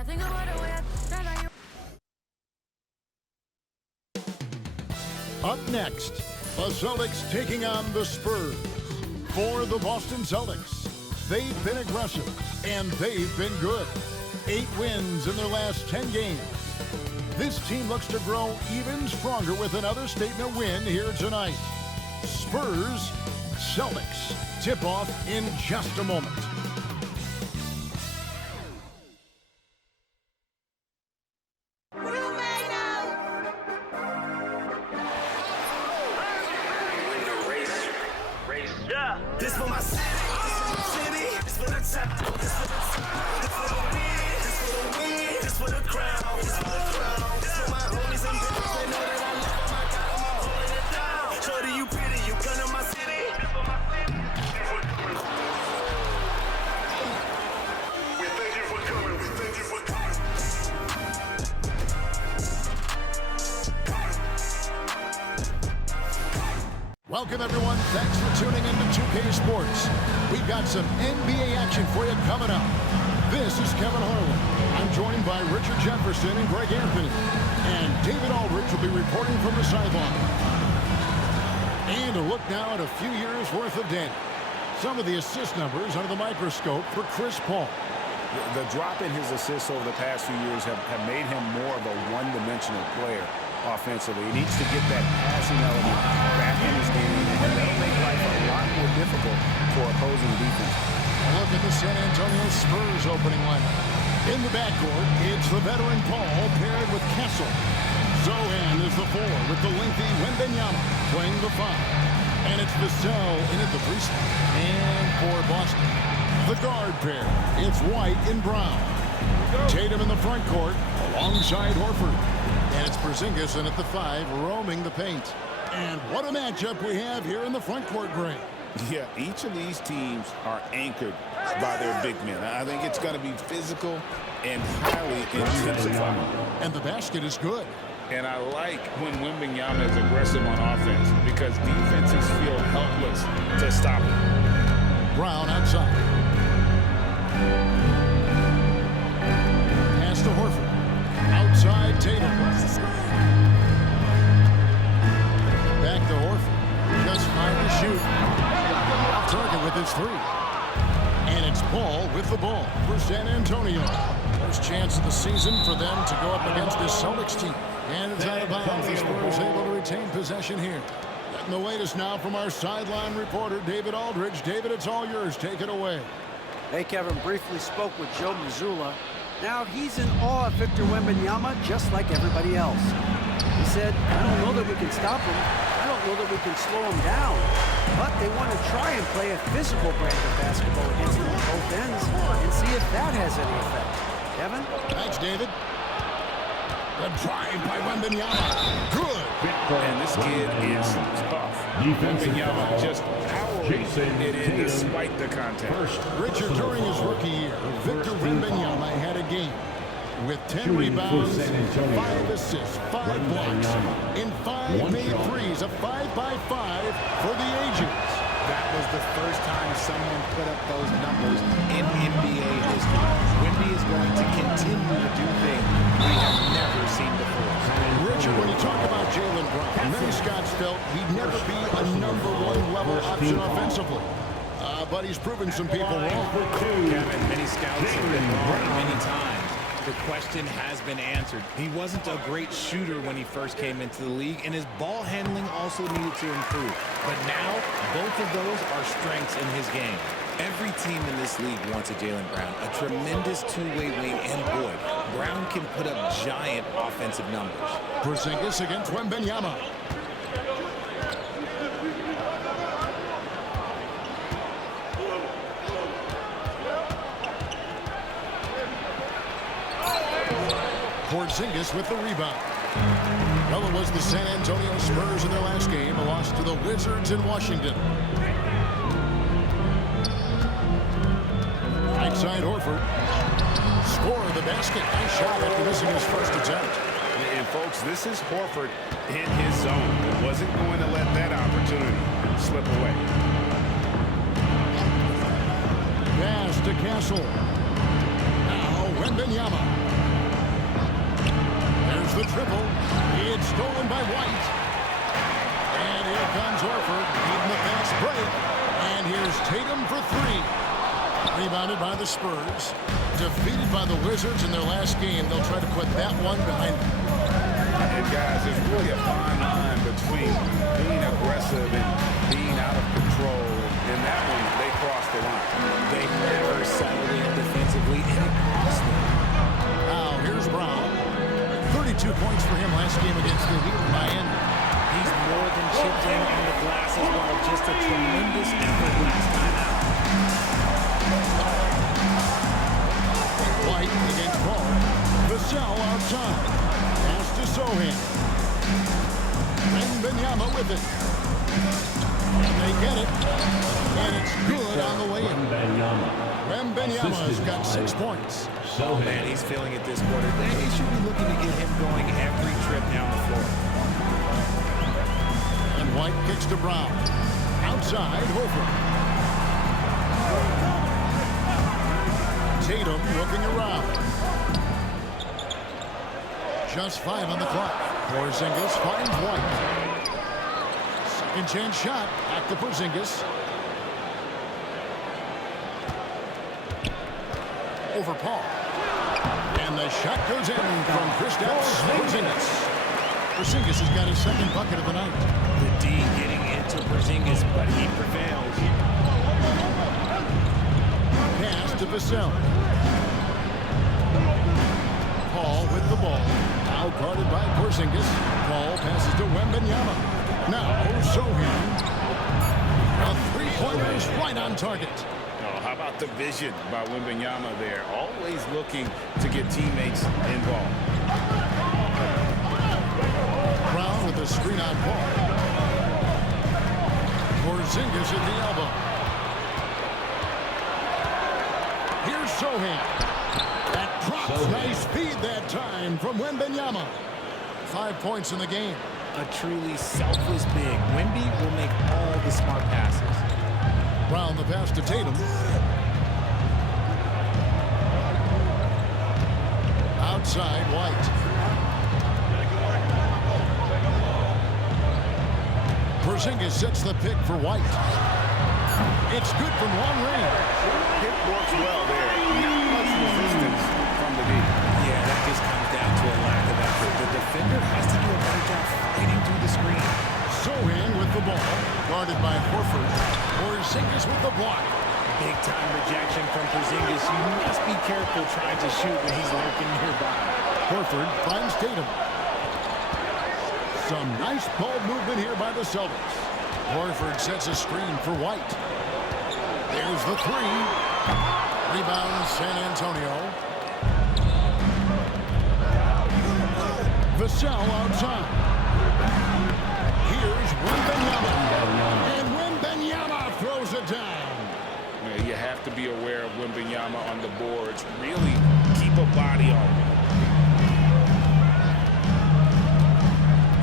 Up next, the Celtics taking on the Spurs. For the Boston Celtics, they've been aggressive and they've been good. 8 wins in their last 10 games. This team looks to grow even stronger with another statement win here tonight. Spurs, Celtics. Tip-off in just a moment. This for my city, this for the top, this for the win, this for the win, this for the crown, this for the crown, this for my homies and bitches, they know that I love them, I got them, I'm holding it down. Shorty, you pretty, you come to my city. We thank you for coming, we thank you for coming. Welcome, everyone. Thanks for tuning in to 2K Sports. We've got some NBA action for you coming up. This is Kevin Harlan. I'm joined by Richard Jefferson and Greg Anthony. And David Aldridge will be reporting from the sideline. And a look now at a few years' worth of data. Some of the assist numbers under the microscope for Chris Paul. The drop in his assists over the past few years have made him more of a one-dimensional player offensively. He needs to get that passing element back in his game, and that'll make life a lot more difficult for opposing defense. A look at the San Antonio Spurs opening lineup. In the backcourt, it's the veteran Paul paired with Kessel. Zohan is the 4 with the lengthy Wembanyama playing the 5. And it's Vassell in at the 3 spot. And for Boston, the guard pair, it's White and Brown. Tatum in the front court alongside Horford. And it's Porzingis in at the 5, roaming the paint. And what a matchup we have here in the front court, Greg. Yeah, each of these teams are anchored by their big men. I think it's going to be physical and highly intensified. And the basket is good. And I like when Wembanyama is aggressive on offense because defenses feel helpless to stop him. Brown outside. Pass to Horford. Outside Tatum. Back to Horford. Just fine to shoot. Off target with his 3. And it's Paul with the ball for San Antonio. First chance of the season for them to go up against this Celtics team. And it's out of bounds. The Spurs able to retain possession here. Getting the latest now from our sideline reporter, David Aldridge. David, it's all yours. Take it away. Hey, Kevin, briefly spoke with Joe Mazzulla. Now, he's in awe of Victor Wembanyama, just like everybody else. He said, I don't know that we can stop him. I don't know that we can slow him down. But they want to try and play a physical brand of basketball against him on both ends and see if that has any effect. Kevin? Thanks, David. The drive by Wembanyama. Good. And this kid is tough. Wembanyama just powering it in despite the contact. Richard, during his rookie year, Victor Wembanyama had a game with 10 rebounds, 5 assists, 5 blocks, and 5 made threes, a 5-by-5 for the ages. That was the first time someone put up those numbers in NBA history. Wemby is going to continue to do things we have never seen before. Richard, when you talk about Jaylen Brown, many Scots felt he'd never be a #1 level option offensively. But he's proven some people wrong. Kevin, many scouts have been wrong many times. The question has been answered. He wasn't a great shooter when he first came into the league, and his ball handling also needed to improve. But now, both of those are strengths in his game. Every team in this league wants a Jaylen Brown, a tremendous two-way wing, and boy, Brown can put up giant offensive numbers. Porzingis against Wembanyama. Porzingis with the rebound. Well, it was the San Antonio Spurs in their last game, a loss to the Wizards in Washington. Right side Horford. Score the basket. Nice shot after missing his first attempt. And folks, this is Horford in his zone. He wasn't going to let that opportunity slip away. Pass to Castle. Now Wembanyama. stolen by White. And here comes Horford, beating the fast break. And here's Tatum for three. Rebounded by the Spurs. Defeated by the Wizards in their last game. They'll try to put that one behind them. And guys, there's really a fine line between being aggressive and being out of control. In that one, they crossed the line. They never settled in defensively, and it cost them. Now, here's Brown. 32 points for him last game against the Heat in Miami. He's more than chipped in on the glass as well. Just a tremendous effort last time out. White against Paul. Vassell outside. Pass to Sohan. Wembanyama with it. And they get it. And it's good on the way in. Wembanyama's got 6 points. Oh, man, he's feeling it this quarter. They should be looking to get him going every trip down the floor. And White kicks to Brown. Outside, Horford. Tatum looking around. Just 5 on the clock. Porzingis finds White. Second chance shot. Back to Porzingis. Over Paul. And the shot goes in from Kristaps Porzingis. Porzingis has got his second bucket of the night. The D getting into Porzingis, but he prevails. Pass to Vassell. Paul with the ball. Now guarded by Porzingis. Paul passes to Wembanyama. Now Sohan. A three-pointer is right on target. Oh, how about the vision by Wembanyama there? Always looking to get teammates involved. Brown with a screen on Paul. Porzingis at the elbow. Here's Sohan. That drops. Nice feed that time from Wembanyama. 5 points in the game. A truly selfless big. Wemby will make all the smart passes. Brown the pass to Tatum. Outside White. Porzingis sets the pick for White. It's good from long range. Pick works well there. Not much resistance from the D. Yeah, that just comes down to a lack of effort. The defender has to do a better job fighting through the screen. Sohan with the ball. Guarded by Horford. Porzingis with the block. Big-time rejection from Porzingis. You must be careful trying to shoot when he's lurking nearby. Horford finds Tatum. Some nice ball movement here by the Celtics. Horford sets a screen for White. There's the three. Rebound San Antonio. Vassell outside. Here's Wembanyama. And Wembanyama throws it down. Yeah, you have to be aware of Wembanyama on the boards. Really keep a body on him.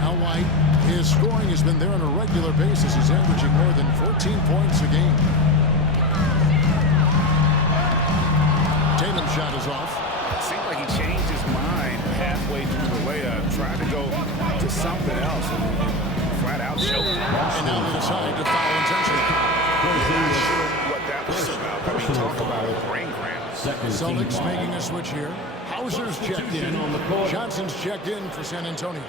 Now White, his scoring has been there on a regular basis. He's averaging more than 14 points a game. Tatum's shot is off. It seemed like he changed his mind halfway through the layup, tried to go to something else, and flat out choked. And now they decide to foul intentionally. Not sure what that was about. I mean, talk about a brain cramp. Celtics making a switch here. Hauser's checked in. Johnson's checked in for San Antonio.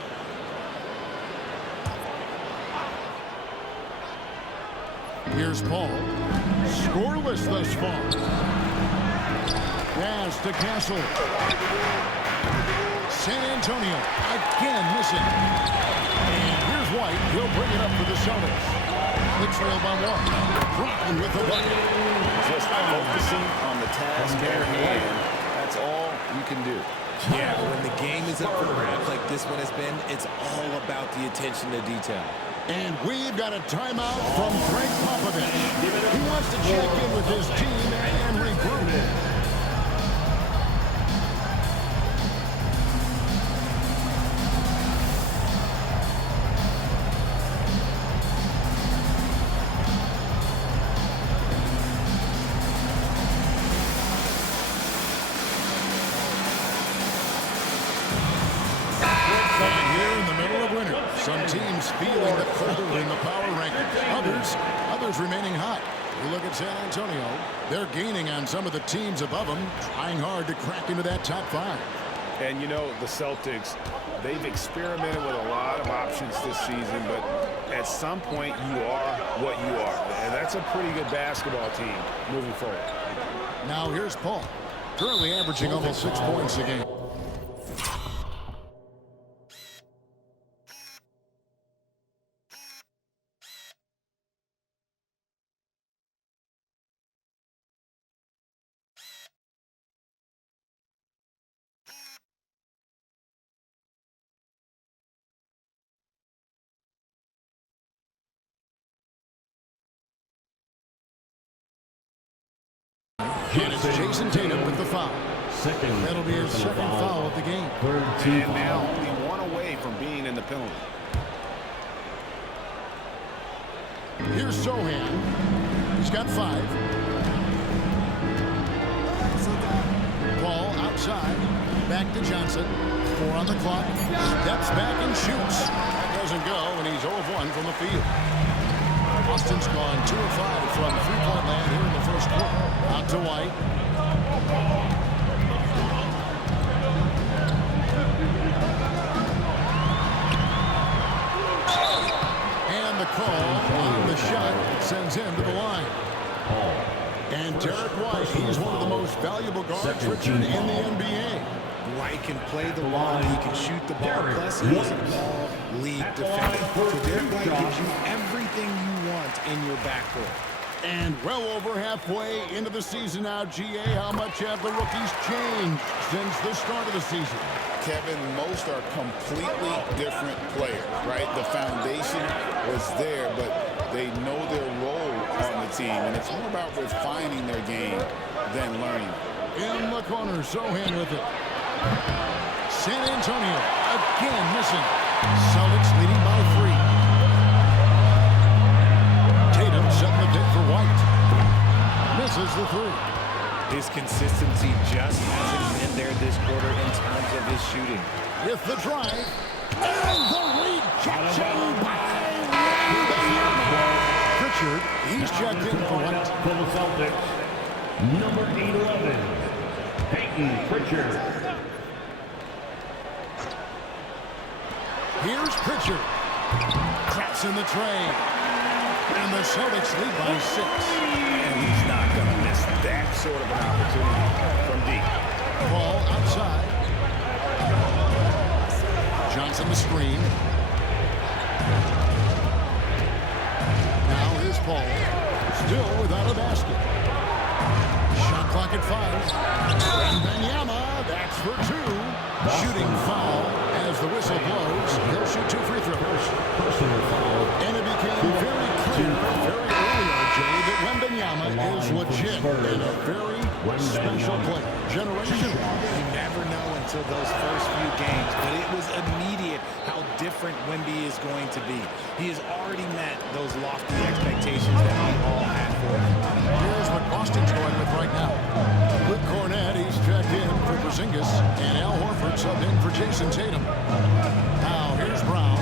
Here's Paul. Scoreless thus far. Pass to Castle. San Antonio again missing. And here's White. He'll bring it up for the Celtics. The trail by one. Brown with the bucket. Just focusing on the task at hand. That's all you can do. Yeah, when the game is up for grabs like this one has been, it's all about the attention to detail. And we've got a timeout from Greg Popovich. He wants to check in with his team and regroup. And here in the middle of winter Some teams feeling the cold in the power rankings. Others remaining hot. You look at San Antonio. They're gaining on some of the teams above them, trying hard to crack into that top 5. And, you know, the Celtics, they've experimented with a lot of options this season, but at some point you are what you are. And that's a pretty good basketball team moving forward. Now here's Paul, currently averaging almost 6 points a game. And it's Jason Tatum with the foul. That'll be his second foul of the game. And now only one away from being in the penalty. Here's Sohan. He's got 5. Ball outside. Back to Johnson. 4 on the clock. Steps back and shoots. That doesn't go, and he's 0 of 1 from the field. Boston's gone 2 of 5 from three-point land here in the first quarter. Out to White. And the call on the shot sends him to the line. And Derek White, he's one of the most valuable guards, Richard, in the NBA. White can play the ball, he can shoot the ball, plus he's an all-league defender. So Derek White gives you everything you want in your backcourt. And well over halfway into the season now, GA, how much have the rookies changed since the start of the season? Kevin, most are completely different players, right? The foundation was there, but they know their role on the team, and it's more about refining their game than learning. In the corner, Sohan with it. San Antonio again missing. Celtics leading by 3. Tatum setting the pick for White. Misses the 3. His consistency just hasn't been there this quarter in terms of his shooting. With the drive. And the rejection by Pritchard. He's checked in for White. For the Celtics, number 811, Peyton Pritchard. Here's Pritchard. Cracks in the tray. And the Celtics lead by 6. And he's not going to miss that sort of an opportunity from deep. Ball outside. Johnson the screen. Now here's Paul. Still without a basket. Shot clock at 5. And Wembanyama, that's for 2. Shooting foul as the whistle blows. He'll shoot 2 free throws. And it became very clear very early, RJ, that Wembanyama is legit and a very special player. Generation. You never know until those first few games, but it was immediate how different Wemby is going to be. He has already met those lofty expectations that we all had for him. Here's what Boston's going with right now. Luke Cornett, he's checked in for Porzingis, and Al Horford subbed in for Jason Tatum. Now here's Brown.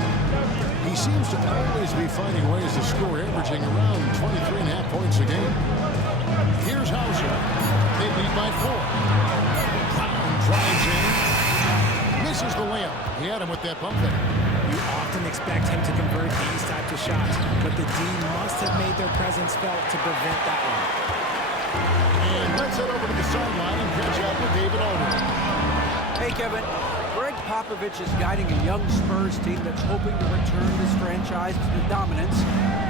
He seems to always be finding ways to score, averaging around 23.5 points a game. Here's Hauser. They lead by 4. Brown drives in. Misses the layup. He had him with that bump there. You often expect him to convert these types of shots, but the D must have made their presence felt to prevent that one. And let's head over to the sideline and catch up with David Aldridge. Hey, Kevin. Greg Popovich is guiding a young Spurs team that's hoping to return this franchise to dominance.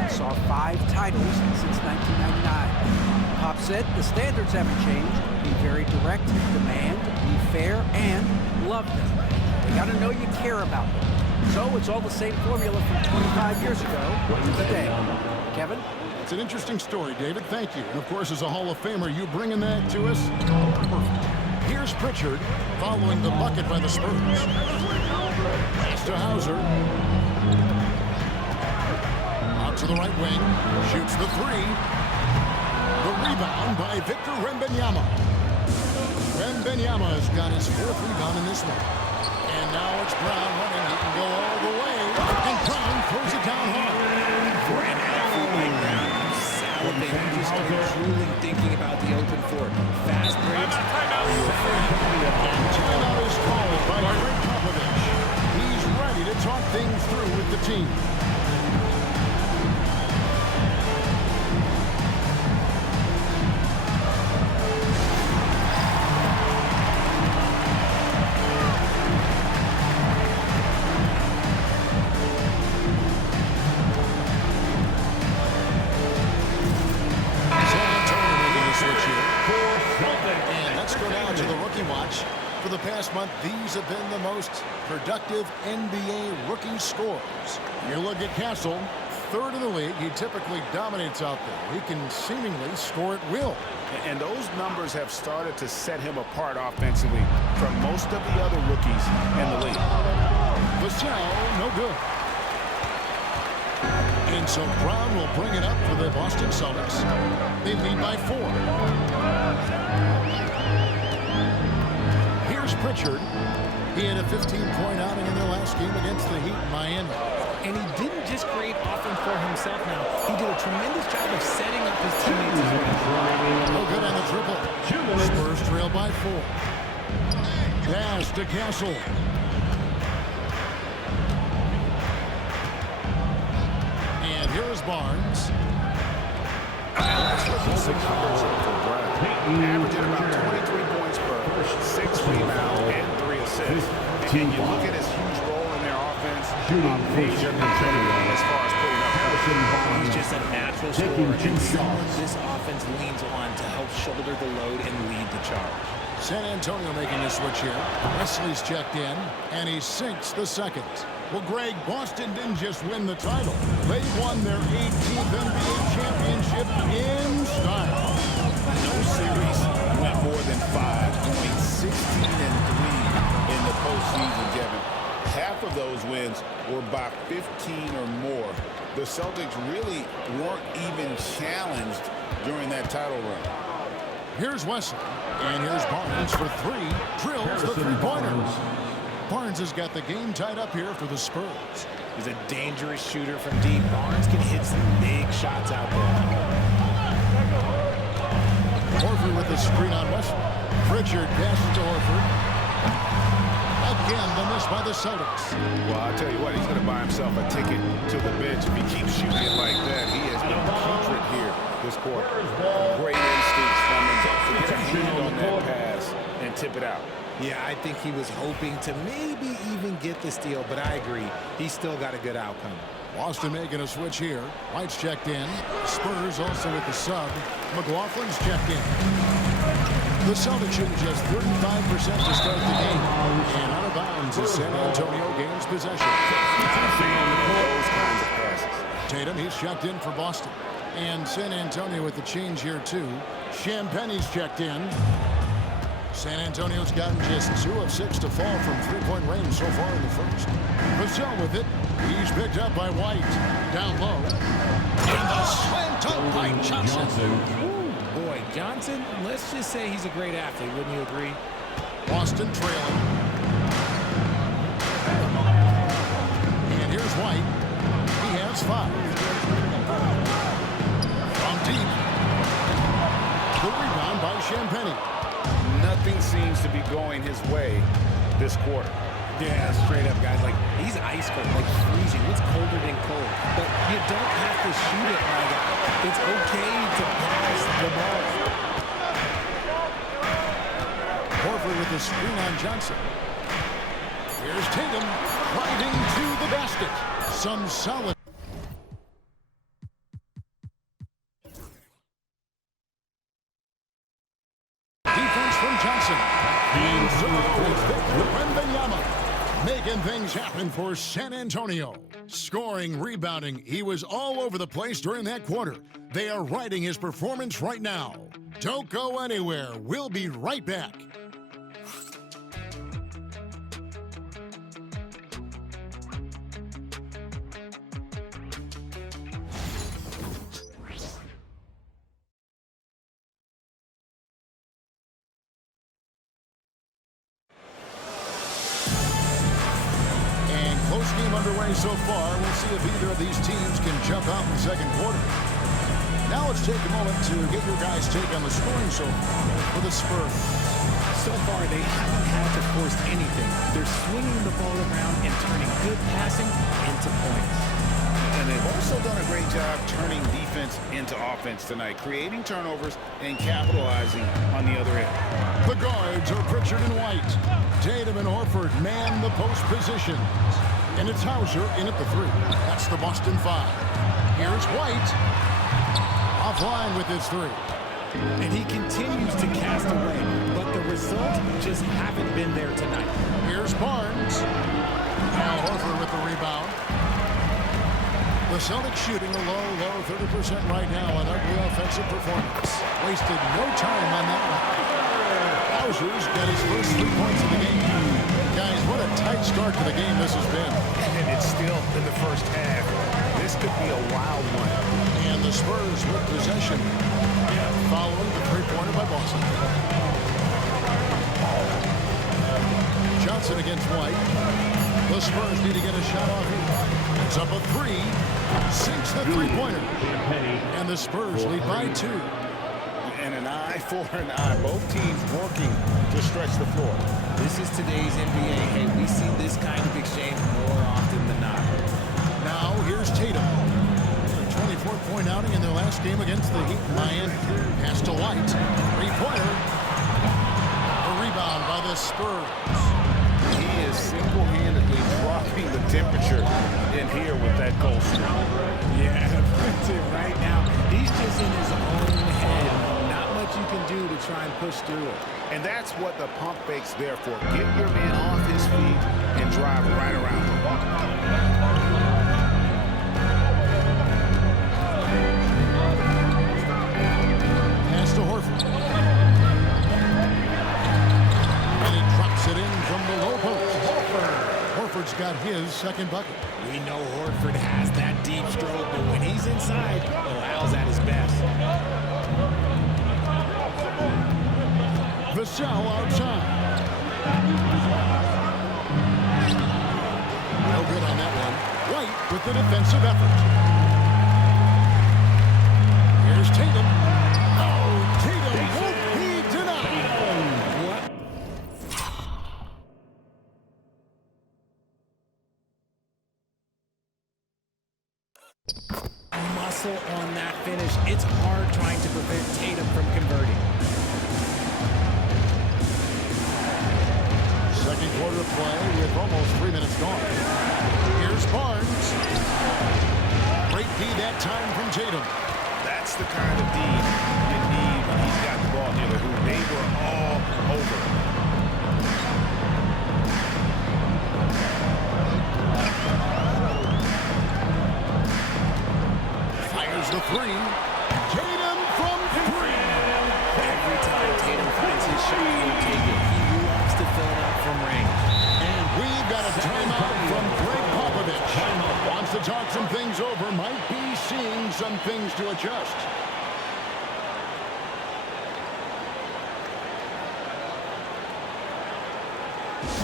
It saw 5 titles since 1999. Pop said the standards haven't changed. Be very direct, demand, be fair, and love them. They got to know you care about them. So it's all the same formula from 25 years ago today. Kevin? It's an interesting story, David. Thank you. And, of course, as a Hall of Famer, you bringing that to us? Perfect. Here's Pritchard following the bucket by the Spurs. Pass to Hauser. Out to the right wing. Shoots the 3. The rebound by Victor Wembanyama. Wembanyama has got his 4th rebound in this one. And now it's Brown running. He can go all the way. And Brown throws it down hard. For an athlete like Brown, salivate, you just start drooling thinking about the open floor. Fast breaks. Are you afraid? Timeout is called by Greg Popovich. He's ready to talk things through with the team. For the past month, these have been the most productive NBA rookie scores. You look at Castle, third in the league. He typically dominates out there. He can seemingly score at will. And those numbers have started to set him apart offensively from most of the other rookies in the league. Vassell, no good. And so Brown will bring it up for the Boston Celtics. They lead by 4. Pritchard. He had a 15-point outing in their last game against the Heat in Miami. And he didn't just create offense for himself now. He did a tremendous job of setting up his teammates as well. No good on the triple. Spurs trail by 4. Pass to Castle. And here is Barnes. Averaging about 23 points per 6 rebounds and 3 assists. And you look at his huge role in their offense, major contributor as far as putting up points. He's just a natural scorer, and someone this offense leans on to help shoulder the load and lead the charge. San Antonio making a switch here. Wesley's checked in, and he sinks the second. Well, Greg, Boston didn't just win the title. They won their 18th NBA championship in style. No series went more than 5, going 16-3 in the postseason, Kevin. Half of those wins were by 15 or more. The Celtics really weren't even challenged during that title run. Here's Wesley, and here's Barnes for 3. Drills the three-pointer. Barnes has got the game tied up here for the Spurs. He's a dangerous shooter from deep. Barnes can hit some big shots out there. Horford with the screen on Wesley. Pritchard passes to Horford. Again, the miss by the Celtics. Well, I'll tell you what, he's going to buy himself a ticket to the bench if he keeps shooting it like that. He has been putrid here this quarter. Great instincts from him to get a hand on that pass and tip it out. Yeah, I think he was hoping to maybe even get the steal, but I agree. He's still got a good outcome. Boston making a switch here. White's checked in. Spurs also with the sub. McLaughlin's checked in. The Celtics shooting just 35% to start the game. And out of bounds as San Antonio gains possession. Those kinds of passes. Tatum, he's checked in for Boston. And San Antonio with the change here too. Champagne's checked in. San Antonio's gotten just 2 of 6 to fall from three-point range so far in the first. Vassell with it. He's picked up by White. Down low. And the slam dunk by Johnson. Ooh, boy, Johnson, let's just say he's a great athlete. Wouldn't you agree? Boston trailing. And here's White. He has 5. From deep. The rebound by Champagnie. Nothing seems to be going his way this quarter. Yeah, straight up, guys. Like, he's ice cold, like freezing. It's colder than cold. But you don't have to shoot it, my guy. It's okay to pass the ball. Horford with the screen on Johnson. Here's Tatum driving to the basket. Some solid. Defense from Johnson. And so it's Victor Wembanyama making things happen for San Antonio. Scoring, rebounding, he was all over the place during that quarter. They are riding his performance right now. Don't go anywhere. We'll be right back. game underway so far. We'll see if either of these teams can jump out in the second quarter. Now let's take a moment to get your guys' take on the scoring so far for the Spurs. So far, they haven't had to force anything. They're swinging the ball around and turning good passing into points. And they've also done a great job turning defense into offense tonight, creating turnovers and capitalizing on the other end. The guards are Pritchard and White. Tatum and Horford man the post positions. And it's Hauser in at the 3. That's the Boston 5. Here's White. Offline with his 3. And he continues to cast away, but the results just haven't been there tonight. Here's Barnes. Now Horford with the rebound. The Celtics shooting a low 30% right now. An ugly offensive performance. Wasted no time on that one. Hauser's got his first 3 points of the game. Guys, what a tight start to the game this has been. And it's still in the first half. This could be a wild one. And the Spurs with possession following the 3-pointer by Boston. Johnson against White. The Spurs need to get a shot off here. It's up a 3. Sinks the 3-pointer. And the Spurs lead by 2. And an eye for an eye. Both teams working to stretch the floor. This is today's NBA. Hey, we see this kind of exchange more often than not. Now here's Tatum. A 24-point outing in their last game against the Heat in Miami. Pass to White. 3-pointer. A rebound by the Spurs. He is single-handedly dropping the temperature in here with that cold snap. Yeah, right now, he's just in his own head. Not much you can do to try and push through it. And that's what the pump fake's there for. Get your man off his feet and drive right around him. Pass to Horford. And he drops it in from the low post. Horford's got his second bucket. We know Horford has that deep stroke, but when he's inside, Al's at his best. Vassell outside. No good on that one. White with the defensive effort. Here's Tatum. Oh, Tatum won't be denied. What? Muscle on that finish. It's hard trying to prevent Tatum from converting. Second quarter of play with almost 3 minutes gone. Here's Barnes. Great D that time from Tatum. That's the kind of D you need when he's got the ball near the hoop. They were all over. Fires the 3. Tatum from 3. Every time Tatum finds his shot, he'll take it. He loves to fill it up from range. And we've got a timeout from Greg Popovich. Wants to talk some things over. Might be seeing some things to adjust.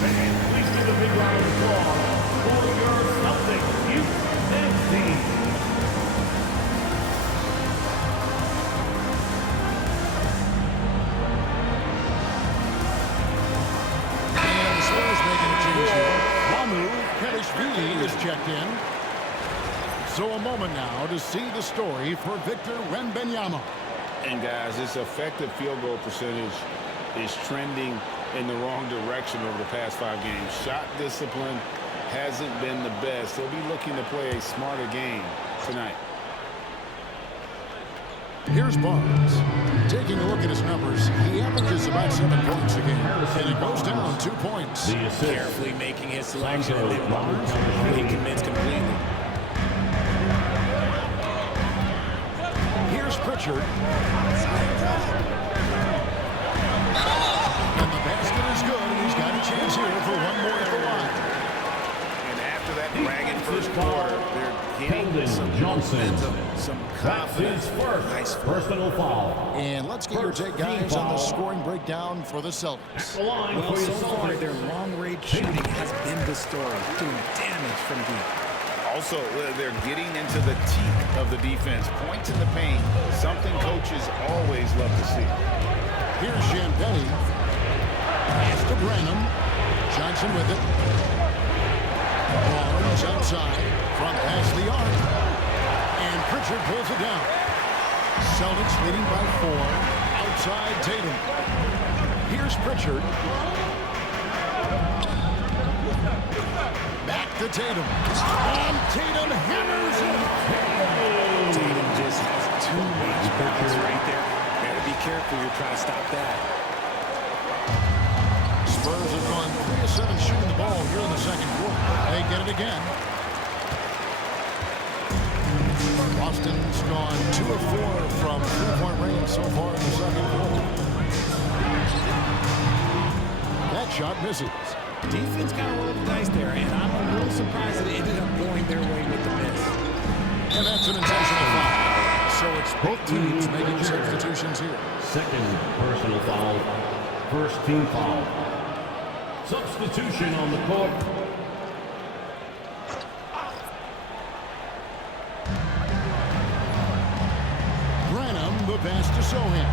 And please give a big round of applause for your Celtics youth and team. And the Spurs making a change here. Mamu Kelishvili is checked in. So a moment now to see the story for Victor Wembanyama. And guys, this effective field goal percentage is trending in the wrong direction over the past 5 games. Shot discipline hasn't been the best. They'll be looking to play a smarter game tonight. Here's Barnes. Taking a look at his numbers, he averages about 7 points a game. And it goes down 2 points. The assist. Carefully making his selection, and then Barnes, he commits completely. Here's Pritchard. And the basket is good, and he's got a chance here for one more at the line. And after that ragged first quarter, they're getting Keldon some Johnson. momentum, some That's his confidence. first Nice. personal foul. And let's get your take, guys, on the scoring breakdown for the Celtics. The line Well, for so your far, Celtics. their long-range shooting has been his story, doing damage from deep. Also, they're getting into the teeth of the defense. Points in the paint, something coaches always love to see. Here's Champetti. Pass to Branham. Johnson with it. Barnes outside. From past the arc. And Pritchard pulls it down. Celtics leading by 4. Outside Tatum. Here's Pritchard. Back to Tatum. And Tatum hammers it. Tatum just has too much balance right there. Gotta be careful. You're trying to stop that. Spurs have gone 3 of 7 shooting the ball here in the second quarter. They get it again. Boston's gone 2 of 4 from 3-point range so far in the second quarter. That shot misses. Defense got to roll the dice there, and I'm a little surprised that it ended up going their way with the miss. And that's an intentional foul. So it's both teams making substitutions here. Second personal foul. First team foul. Substitution on the court. Branham, the pass to Sohan.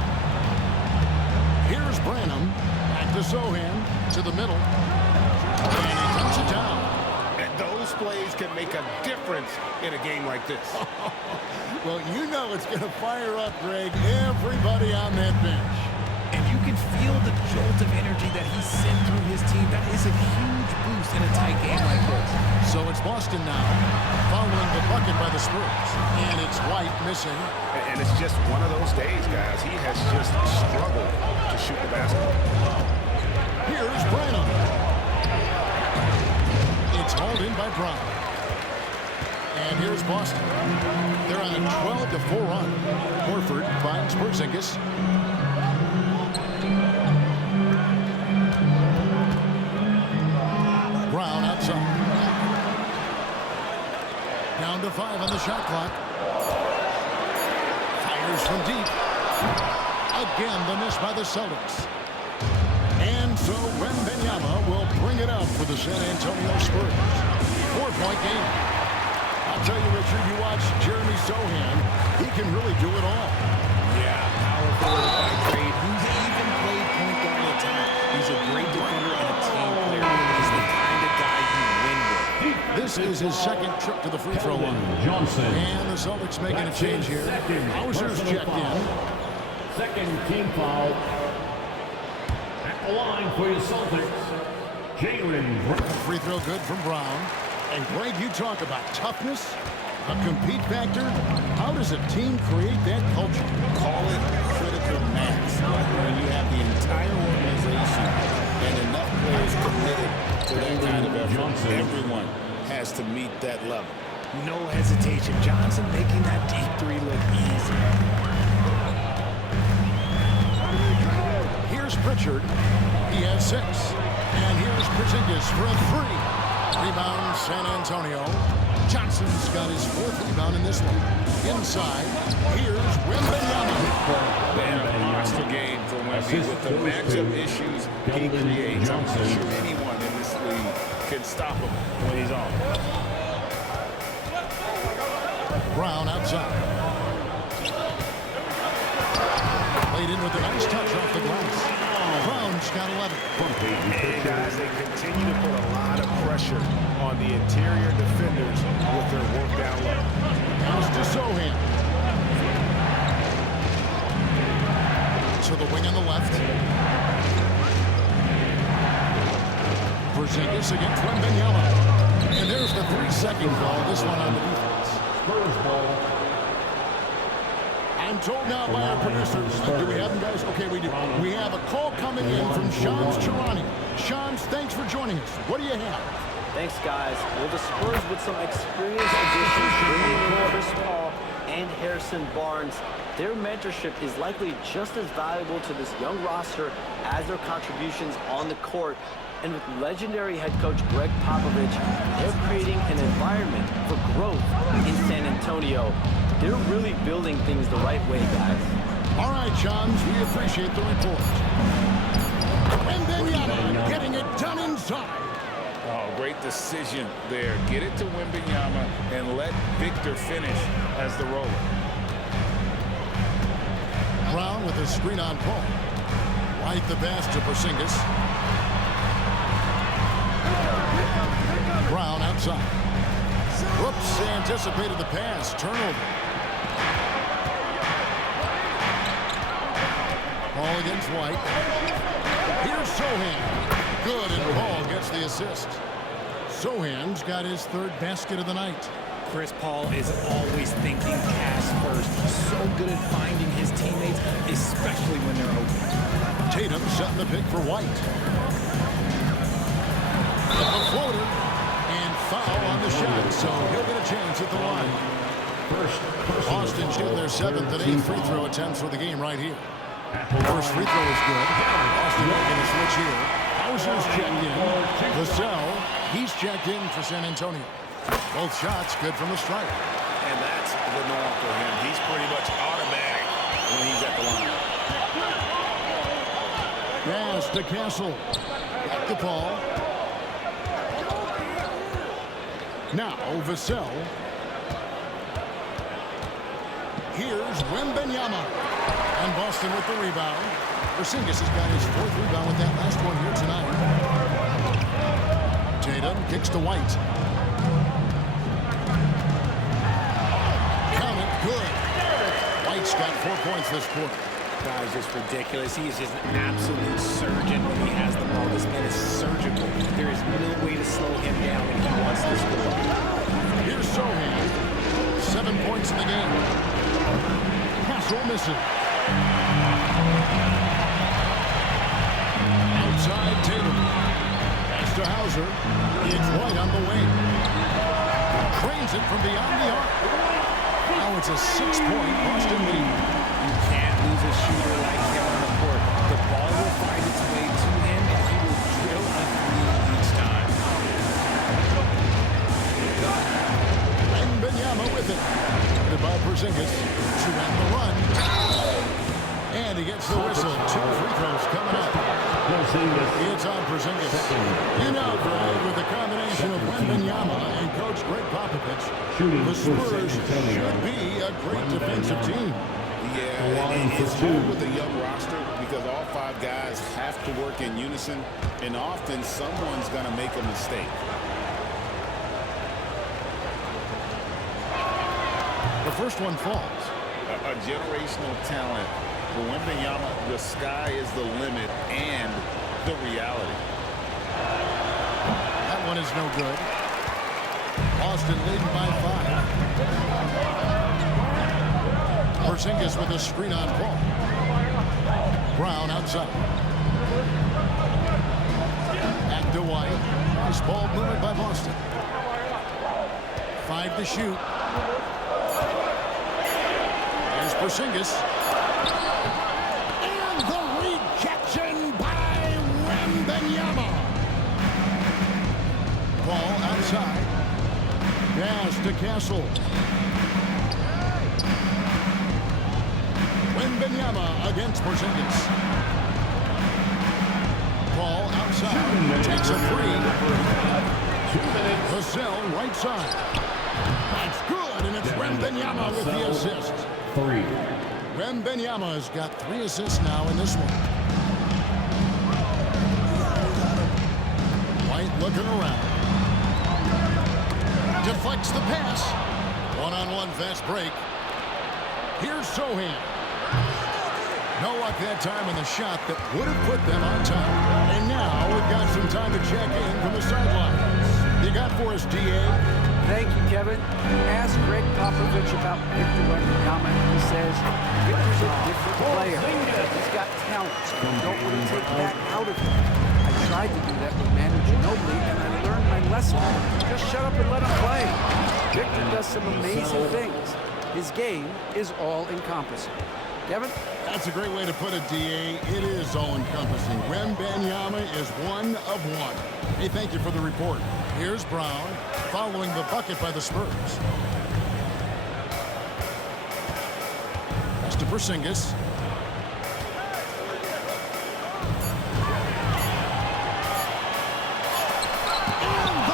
Here's Branham. Back to Sohan. To the middle. And he dumps it down. And those plays can make a difference in a game like this. Well, you know it's going to fire up, Greg, everybody on that bench. And you can feel the jolt of energy that he sent through his team. That is a huge boost in a tight game like this. So it's Boston now, following the bucket by the Spurs. And it's White missing. And it's just one of those days, guys. He has just struggled to shoot the basketball. Here's Branham. It's hauled in by Brown. And here's Boston. They're on a 12-4 run. Horford finds Porzingis. Brown outside. Down to 5 on the shot clock. Fires from deep. Again, the miss by the Celtics. And so Wembanyama will bring it up for the San Antonio Spurs. 4-point game. I'll tell you, Richard, you watch Jeremy Sohan, he can really do it all. Yeah, power forward by grade. Who's even played point guard at time. He's a great defender and a team player. He's the kind of guy you win with. This is his second trip to the free throw line. Johnson. And the Celtics making a change here. Hauser's checked in. Second team foul. At the line for your Celtics, Jalen Brown. Free throw good from Brown. And Greg, you talk about toughness, a compete factor. How does a team create that culture? Call it critical mass. When you have the entire organization and enough players committed to that kind of effort, Johnson. everyone has to meet that level. No hesitation. Johnson making that deep three look easy. Here's Pritchard. He has 6. And here's Porzingis for a 3. Rebound, San Antonio. Johnson's got his 4th rebound in this one. Inside, here's Wembanyama. And a monster game for Wemby with the matchup issues he creates. I'm not sure anyone in this league can stop him when he's on. Brown outside. Played in with a nice touch off the glass. Brown's got 11. And guys, they continue to put a lot of pressure on the interior defenders with their work down low. Comes to Sohan. To the wing on the left. Porzingis against Wembanyama. And there's the 3-second call. This one on the defense. Spurs ball. I'm told now by our producers. Do we have them, guys? Okay, we do. We have a call coming in from Shams Charania. Shams, thanks for joining us. What do you have? Thanks, guys. Well, the Spurs with some experienced additions, bringing in Chris Paul and Harrison Barnes. Their mentorship is likely just as valuable to this young roster as their contributions on the court. And with legendary head coach Greg Popovich, they're creating an environment for growth in San Antonio. They're really building things the right way, guys. All right, Shams, we appreciate the report. Wembanyama getting it done inside. Oh, great right decision there. Get it to Wembanyama and let Victor finish as the roller. Brown with a screen on Paul. Right the pass to Porzingis. Brown outside. Whoops, anticipated the pass. Turnover. Paul against White. Here's Sochan. Good, and Paul gets the assist. Sochan's got his third basket of the night. Chris Paul is always thinking pass first. He's so good at finding his teammates, especially when they're open. Tatum setting the pick for White. The floater, and foul on the shot, so he'll get a chance at the line. Boston shooting their 7th and 8th free throw attempts for the game right here. First free throw is good. Boston making a switch here. Hauser's checked in. Vassell, he's checked in for San Antonio. Both shots good from the stripe. And that's the norm for him. He's pretty much automatic when he's at the line. Pass to Castle. Back to Paul. Now Vassell. Here's Wembanyama. And Boston with the rebound. Porzingis has got his 4th rebound with that last one here tonight. Tatum kicks to White. Count it, good. White's got 4 points this quarter. Guy's just ridiculous. He is just an absolute surgeon when he has the ball. This man is surgical. There is no way to slow him down when he wants to score. Here's Sochan. 7 points in the game. Castle misses. Outside Tatum. Pass to Hauser. It's White on the wing. Trains it from beyond the arc. Now it's a 6-point Boston lead. You can't lose a shooter like him on the court. The ball will find its way to him, and he will drill a three each time. Wembanyama with it. By Porzingis to end the run. And he gets the whistle. 2 free throws coming up. It's on Porzingis. You know, Greg, with the combination of Wembanyama and Coach Greg Popovich, the Spurs should be a great defensive team. Yeah, and it's hard with a young roster because all 5 guys have to work in unison, and often someone's going to make a mistake. The first one falls. A generational talent. For Wembanyama, the sky is the limit and the reality. That one is no good. Boston leading by 5. Porzingis with a screen on Paul. Brown outside. Back to White. Nice ball movement by Boston. 5 to shoot. There's Porzingis. And the rejection by Wembanyama. Ball outside. Pass to Castle. Wembanyama against Porzingis. Ball outside. Takes a 3. Vassell right side. That's good, and it's Wembanyama with the assist. 3. Wembanyama has got 3 assists now in this one. White looking around. Deflects the pass. One-on-one fast break. Here's Sochan. No luck that time on the shot that would have put them on top. And now we've got some time to check in from the sideline. You got for us, D.A.? Thank you, Kevin. Ask Greg Popovich about Victor Wembanyama. He says Victor's a different player. He's got talent. You don't want to take that out of him. I tried to do that with Manu Ginobili, and I learned my lesson. Just shut up and let him play. Victor does some amazing things. His game is all-encompassing. Kevin? That's a great way to put it, D.A. It is all-encompassing. Wembanyama is one of one. Hey, thank you for the report. Here's Brown following the bucket by the Spurs. Pass to Porzingis. And the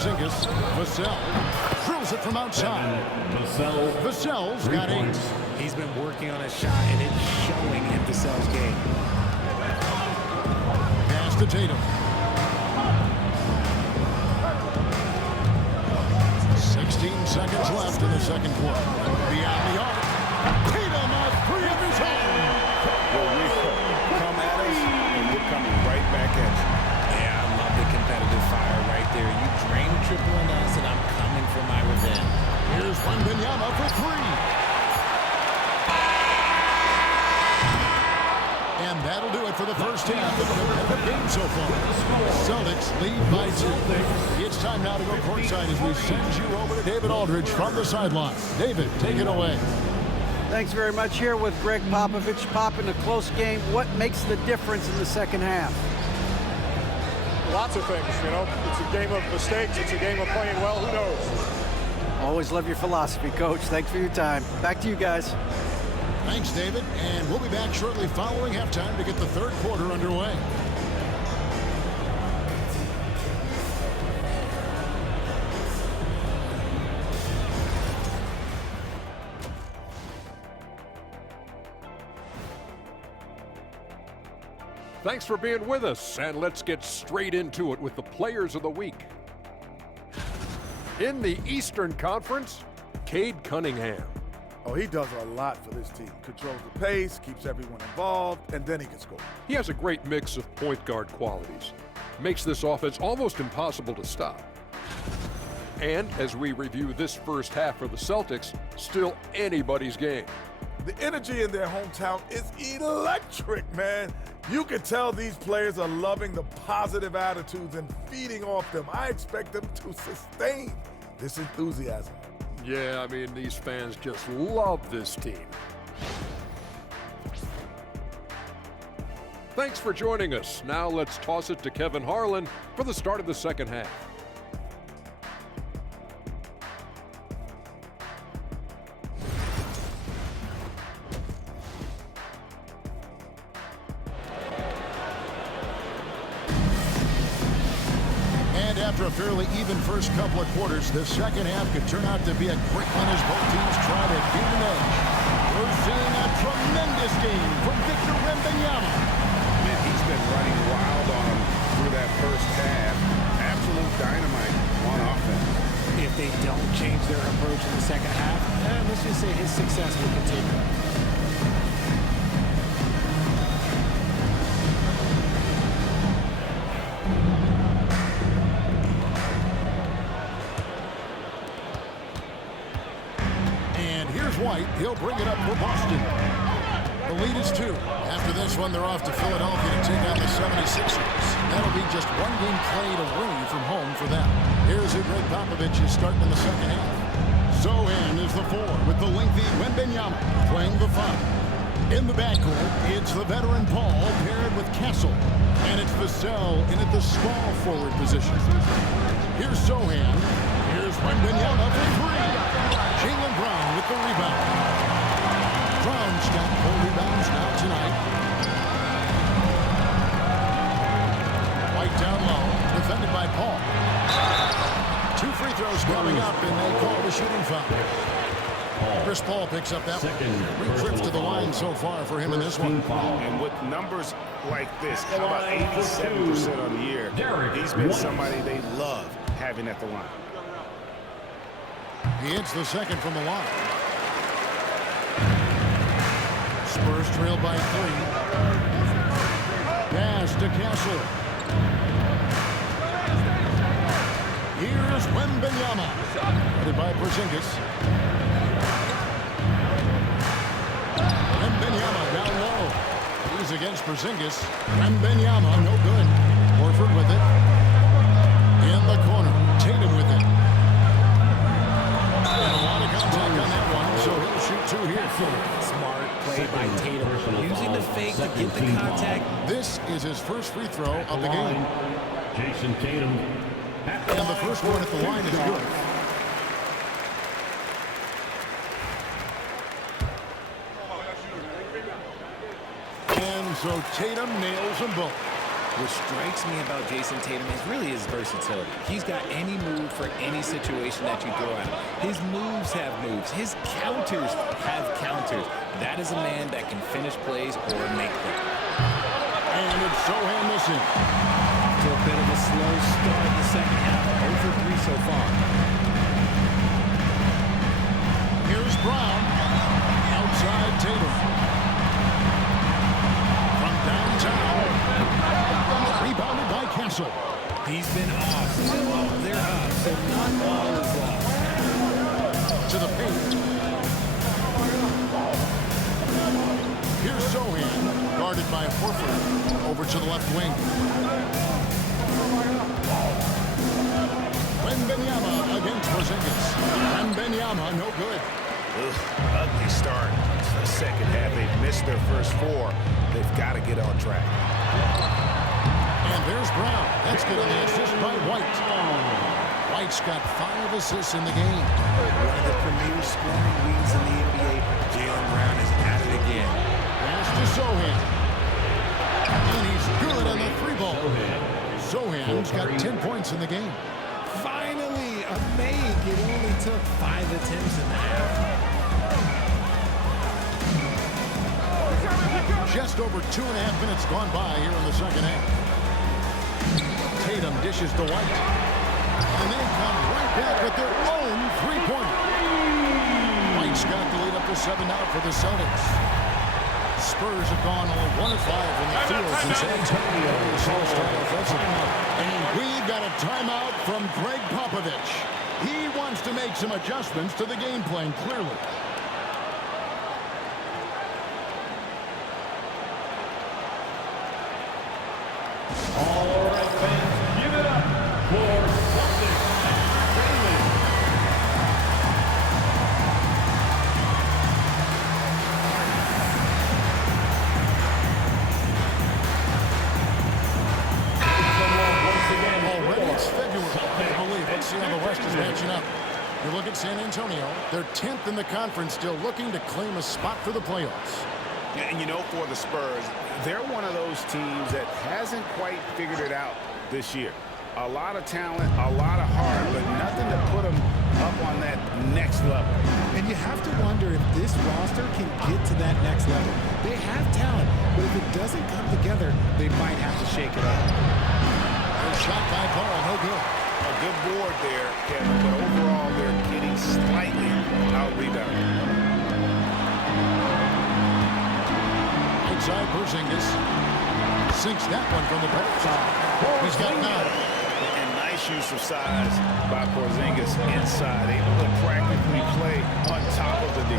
Porzingis. Vassell drills it from outside. Vassell's got 8. He's been working on a shot, and it's showing in Vassell's game. Pass to Tatum. 16 seconds left in the second quarter. Beyond the arc. Tatum a 3 of his own. Come at us, and we're coming right back at you. Yeah, I love the competitive fire right there. You drain a triple on us, and I'm coming for my revenge. Here's Wembanyama for 3. And that'll do it for the first half of the game so far. Celtics lead by 2. It's time now to go courtside as we send you over to David Aldridge from the sideline. David, take it away. Thanks very much. Here with Greg Popovich. Pop, in a close game, what makes the difference in the second half? Lots of things, you know. It's a game of mistakes. It's a game of playing well. Who knows? Always love your philosophy, Coach. Thanks for your time. Back to you guys. Thanks, David. And we'll be back shortly following halftime to get the third quarter underway. Thanks for being with us, and let's get straight into it with the Players of the Week. In the Eastern Conference, Cade Cunningham. Oh, he does a lot for this team. Controls the pace, keeps everyone involved, and then he can score. He has a great mix of point guard qualities. Makes this offense almost impossible to stop. And as we review this first half for the Celtics, still anybody's game. The energy in their hometown is electric, man. You can tell these players are loving the positive attitudes and feeding off them. I expect them to sustain this enthusiasm. Yeah, I mean, these fans just love this team. Thanks for joining us. Now let's toss it to Kevin Harlan for the start of the second half. After a fairly even first couple of quarters, the second half could turn out to be a great one as both teams try to gain an edge. We're seeing a tremendous game from Victor Wembanyama. Man, he's been running wild on him through that first half. Absolute dynamite on offense. If they don't change their approach in the second half, let's just say his success will continue. White, he'll bring it up for Boston. The lead is 2. After this one, they're off to Philadelphia to take on the 76ers. That'll be just one game played away from home for them. Here's who Greg Popovich is starting in the second half. Zohan is the 4 with the lengthy Wembanyama playing the 5. In the backcourt, it's the veteran Paul paired with Castle. And it's Vassell in at the small forward position. Here's Zohan. Here's Wembanyama for 3. Jaylen Brown with the rebound. Brown's got 4 rebounds now tonight. White down low, defended by Paul. 2 free throws coming up, and they call the shooting foul. Chris Paul picks up that one. 3 trips to the line so far for him in this one. And with numbers like this, how about 87% on the year? He's been somebody they love having at the line. He hits the second from the line. Spurs trail by 3. Pass to Castle. Here's Wembanyama. Headed by Porzingis. Wembanyama down low. He's against Porzingis. Wembanyama, no good. Horford with it. In the corner. Tatum with it. And a lot of contact on that one, so he'll shoot 2 here. Smart play by Tatum. Using the fake to get the contact. This is his first free throw of the game. Jason Tatum. And the first one at the line is good. And so Tatum nails them both. What strikes me about Jason Tatum is really his versatility. He's got any move for any situation that you throw at him. His moves have moves. His counters have counters. That is a man that can finish plays or make them. And it's Sochan missing. To a bit of a slow start in the second half. 0 for 3 so far. Here's Brown. Outside Tatum. From downtown. Rebounded by Castle. He's been off. Well, they're up, so not all is lost. To the paint. Here's Sochan, guarded by Horford. Over to the left wing. Wembanyama against Porzingis. Wembanyama, no good. Ugly start to the second half. They've missed their first 4. They've got to get on track. And there's Brown. That's good on the assist by White. White's got 5 assists in the game. One of the premier scoring wings in the NBA. Jaylen Brown is at it again. Pass to Sochan. And he's good on the 3-ball. Sochan's got 10 points in the game. Finally, a make. It only took 5 attempts in the half. Just over 2.5 minutes gone by here in the second half. Tatum dishes to White. And they come right back with their own 3-pointer. White's got the lead up to 7 now for the Celtics. Spurs have gone only 1 of 5 in the field since Antonio started offensively. And we've got a timeout from Greg Popovich. He wants to make some adjustments to the game plan, clearly. All right, fans, give it up for Celtics Entertainment. Already it's February. I believe. Let's see how the West is matching up. You look at San Antonio. They're 10th in the conference, still looking to claim a spot for the playoffs. And you know, for the Spurs, they're one of those teams that hasn't quite figured it out this year. A lot of talent, a lot of heart, but nothing to put them up on that next level. And you have to wonder if this roster can get to that next level. They have talent, but if it doesn't come together, they might have to shake it up. A shot by Paul, no good. A good board there, Kevin, but overall they're getting slightly out-rebounded. Outside Porzingis sinks that one from the post. He's got 9. And nice use of size by Porzingis inside, able to practically play on top of the D.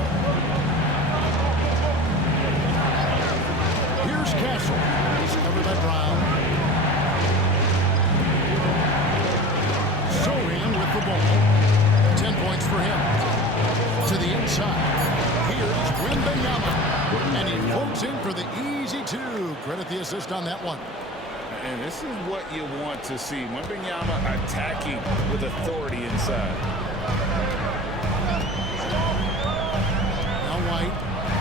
Here's Castle. He's covered by Brown. Sochan with the ball. 10 points for him. To the inside. Here's Wembanyama. And he floats in for the easy 2. Credit the assist on that one. And this is what you want to see. Wembanyama attacking with authority inside. Now White.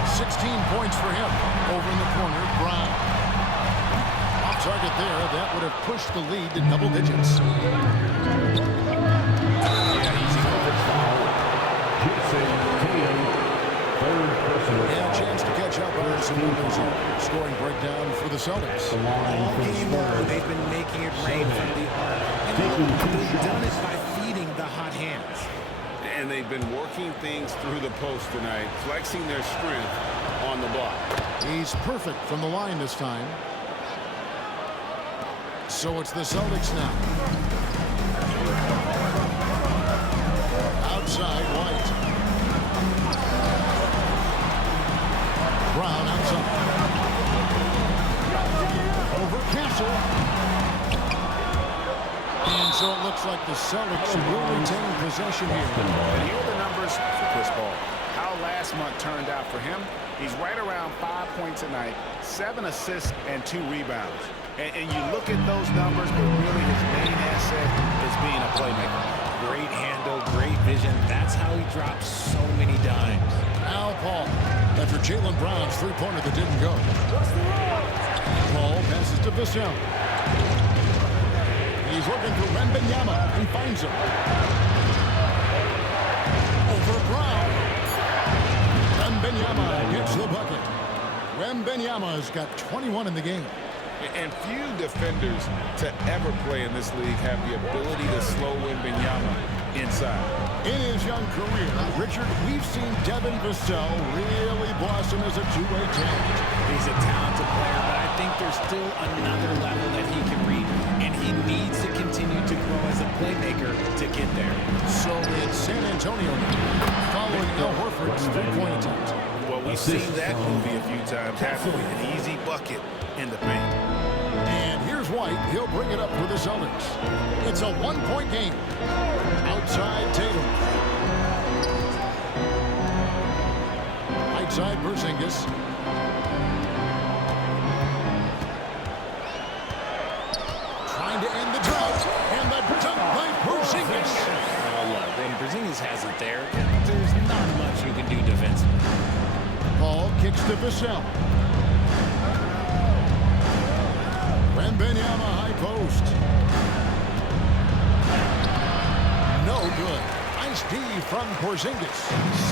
16 points for him. Over in the corner, Brown. Off target there. That would have pushed the lead to double digits. And a chance to catch up on some numbers here. Scoring breakdown for the Celtics. All game long, they've been making it rain from the arc. And they've done it by feeding the hot hands. And they've been working things through the post tonight, flexing their strength on the block. He's perfect from the line this time. So it's the Celtics now. Outside, White. Brown outside. Over Castle. And so it looks like the Celtics will retain possession here. And here are the numbers for Chris Paul. How last month turned out for him. He's right around 5 points a night, 7 assists, and 2 rebounds. And you look at those numbers, but really his main asset is being a playmaker. Great handle, great vision. That's how he drops so many dimes. Now Paul, after Jaylen Brown's 3-pointer that didn't go. Ball passes to Vassell. He's looking for Wembanyama and finds him. Over Brown. Wembanyama gets the bucket. Wembanyama's got 21 in the game. And few defenders to ever play in this league have the ability to slow Wembanyama inside. In his young career, Richard, we've seen Devin Vassell really blossom as a two-way talent. He's a talented player, but I think there's still another level that he can reach, and he needs to continue to grow as a playmaker to get there. So it's San Antonio now, following Al Horford's three-point attempt. Well, we've seen that movie a few times. Happily, an easy bucket in the paint. And here's White. He'll bring it up for the Celtics. It's a one-point game. Outside Tatum. Right side Porzingis. Trying to end the drought. And the dunk by Porzingis. Oh, look, when Porzingis has it there, there's not much you can do defensively. Ball kicks to Vassell. Wembanyama high post. No good. Nice D from Porzingis.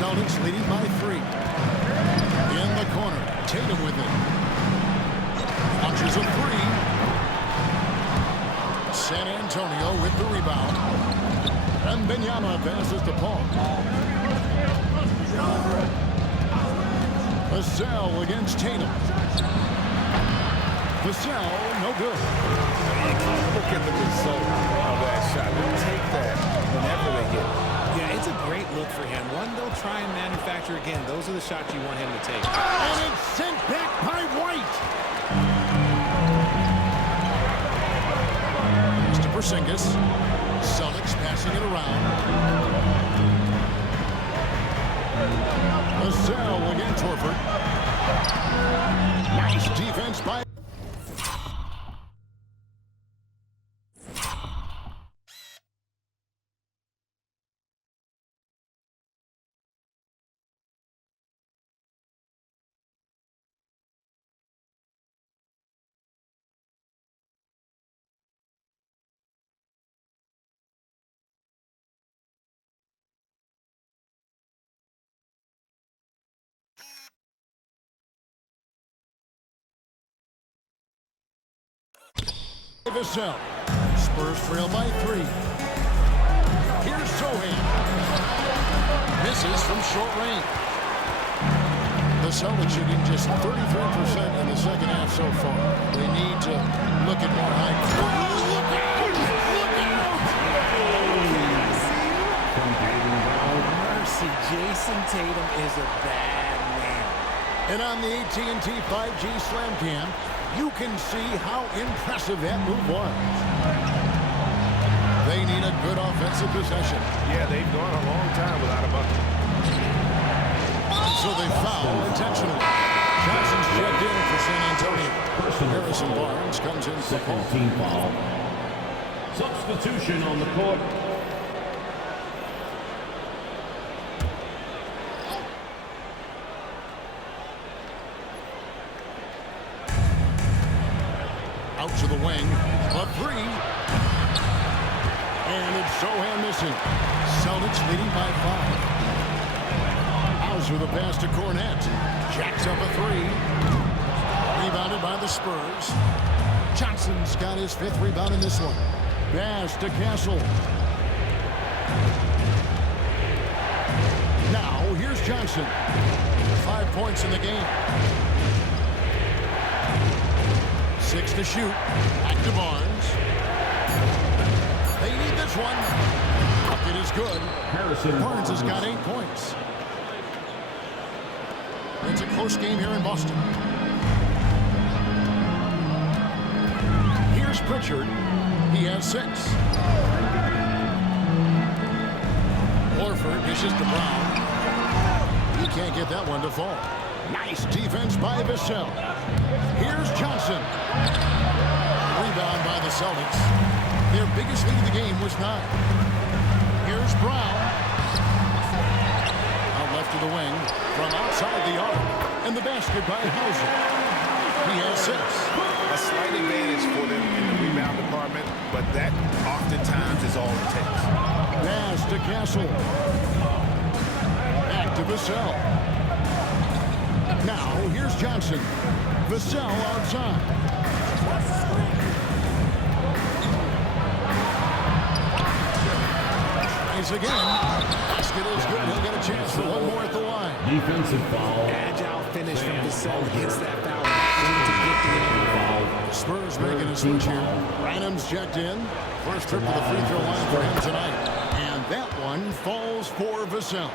Celtics leading by 3. In the corner. Tatum with it. Launches a 3. San Antonio with the rebound. Wembanyama passes to Paul. Vassell against Tatum. Vassell, no good. Look at the result of that shot. They'll take that whenever they get it. Yeah, it's a great look for him. One they'll try and manufacture again. Those are the shots you want him to take. And it's sent back by White. Mr. Porzingis. Celtics passing it around. Vassell against Horford. Nice defense by... Vassell. Spurs trail by 3. Here's Sohan. Misses from short range. The Celtics shooting just 33% in the second half so far. They need to look at more high. Look out! Look out! Mercy, Jason Tatum is a bad man. And on the AT&T 5G Slam Cam, you can see how impressive that move was. They need a good offensive possession. Yeah, they've gone a long time without a bucket. So they foul intentionally. Johnson's checked in for San Antonio. Harrison Barnes comes in for Paul. Team foul. Substitution on the court. Out to the wing. A 3. And it's Sohan missing. Celtics leading by 5. Hauser the pass to Cornette. Jacks up a 3. Rebounded by the Spurs. Johnson's got his 5th rebound in this one. Pass to Castle. Now here's Johnson. 5 points in the game. 6 to shoot. Back to Barnes. They need this one. Bucket is good. Barnes has got 8 points. It's a close game here in Boston. Here's Pritchard. He has 6. Horford dishes to Brown. He can't get that one to fall. Nice defense by Vassell. Here's Johnson. Rebound by the Celtics. Their biggest lead of the game was 9. Here's Brown. Out left to the wing from outside the arc. And the basket by Hauser. He has 6. A slight advantage for them in the rebound department, but that oftentimes is all it takes. Pass to Castle. Back to Vassell. Now, here's Johnson. Vassell outside. Tries again. Basket is good. He'll get a chance for one more at the line. Defensive foul. Agile finish from Vassell hits that foul to get the end. Spurs making a switch here. Rynham's checked in. First trip to the free throw line for him tonight. And that one falls for Vassell.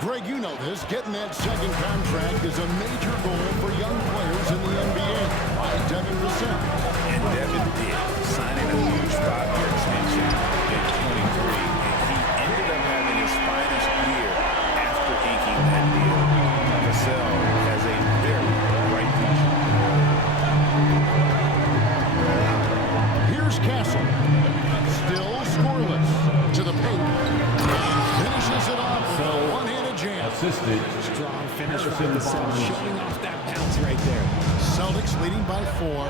Greg, you know this. Getting that second contract is a major goal for young players in the NBA. By Devin Vassell. And Devin did, signing a huge 5-year extension in 23. And he ended up having his finest year after inking that deal. Vassell has a very bright future. Here's Castle. Still scoreless. To the paint. And finishes it off with a one-handed jam. Assisted. Strong finish from Vassell, showing off that bounce right there. Celtics leading by 4.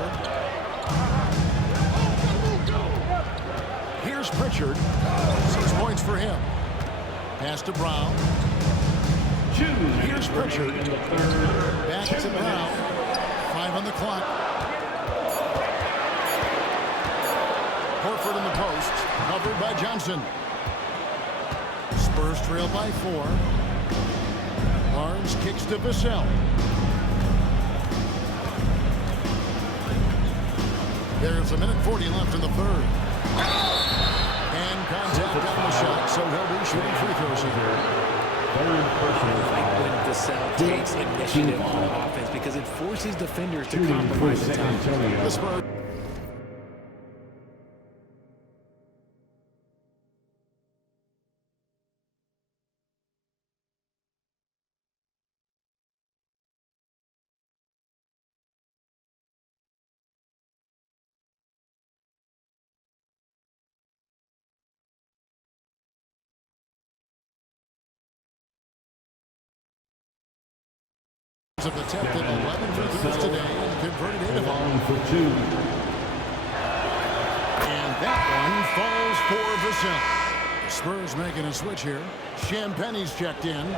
Here's Pritchard. 6 points for him. Pass to Brown. Here's Pritchard. Back to Brown. 5 on the clock. Horford in the post. Covered by Johnson. Spurs trail by 4. Barnes kicks to Vassell. There's 1:40 left in the third. And contact on the shot, so he'll be shooting free throws here. I like when Vassell takes initiative on offense because it forces defenders to compromise the time. The Spurs. Of attempted 11 free throws today and converted 8 of them. For 2. And that one falls for Vassell. The Spurs making a switch here. Champagne's checked in.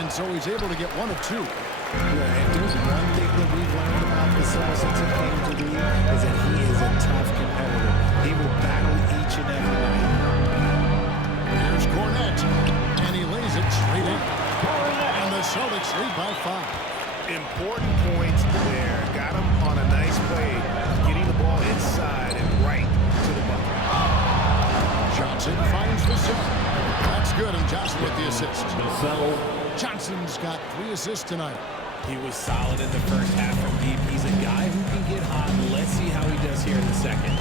And so he's able to get 1 of 2. Yeah, if there's one thing that we've learned about Vassell since he came to the league is that he is a tough competitor. He will battle each and every night. Here's Cornette. And he lays it straight in. And the Celtics lead by 5. Important points there. Got him on a nice play, getting the ball inside and right to the bucket. Johnson finds Vassell. That's good, and Johnson with the assist. Vassell. Johnson's got 3 assists tonight. He was solid in the first half from deep. He's a guy who can get hot. Let's see how he does here in the second.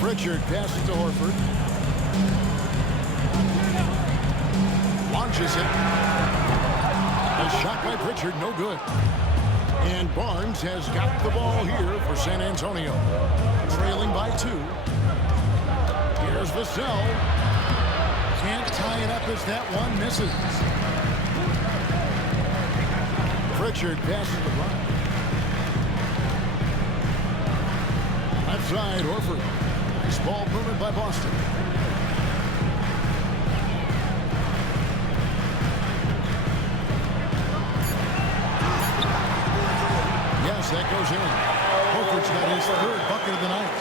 Pritchard passes to Horford. Launches it. A shot by Pritchard, no good. And Barnes has got the ball here for San Antonio. Trailing by 2. Here's Vassell. Can't tie it up as that one misses. Pritchard passes to Brown. Left side, Horford. Nice ball movement by Boston. Yes, that goes in. Horford's got his 3rd bucket of the night.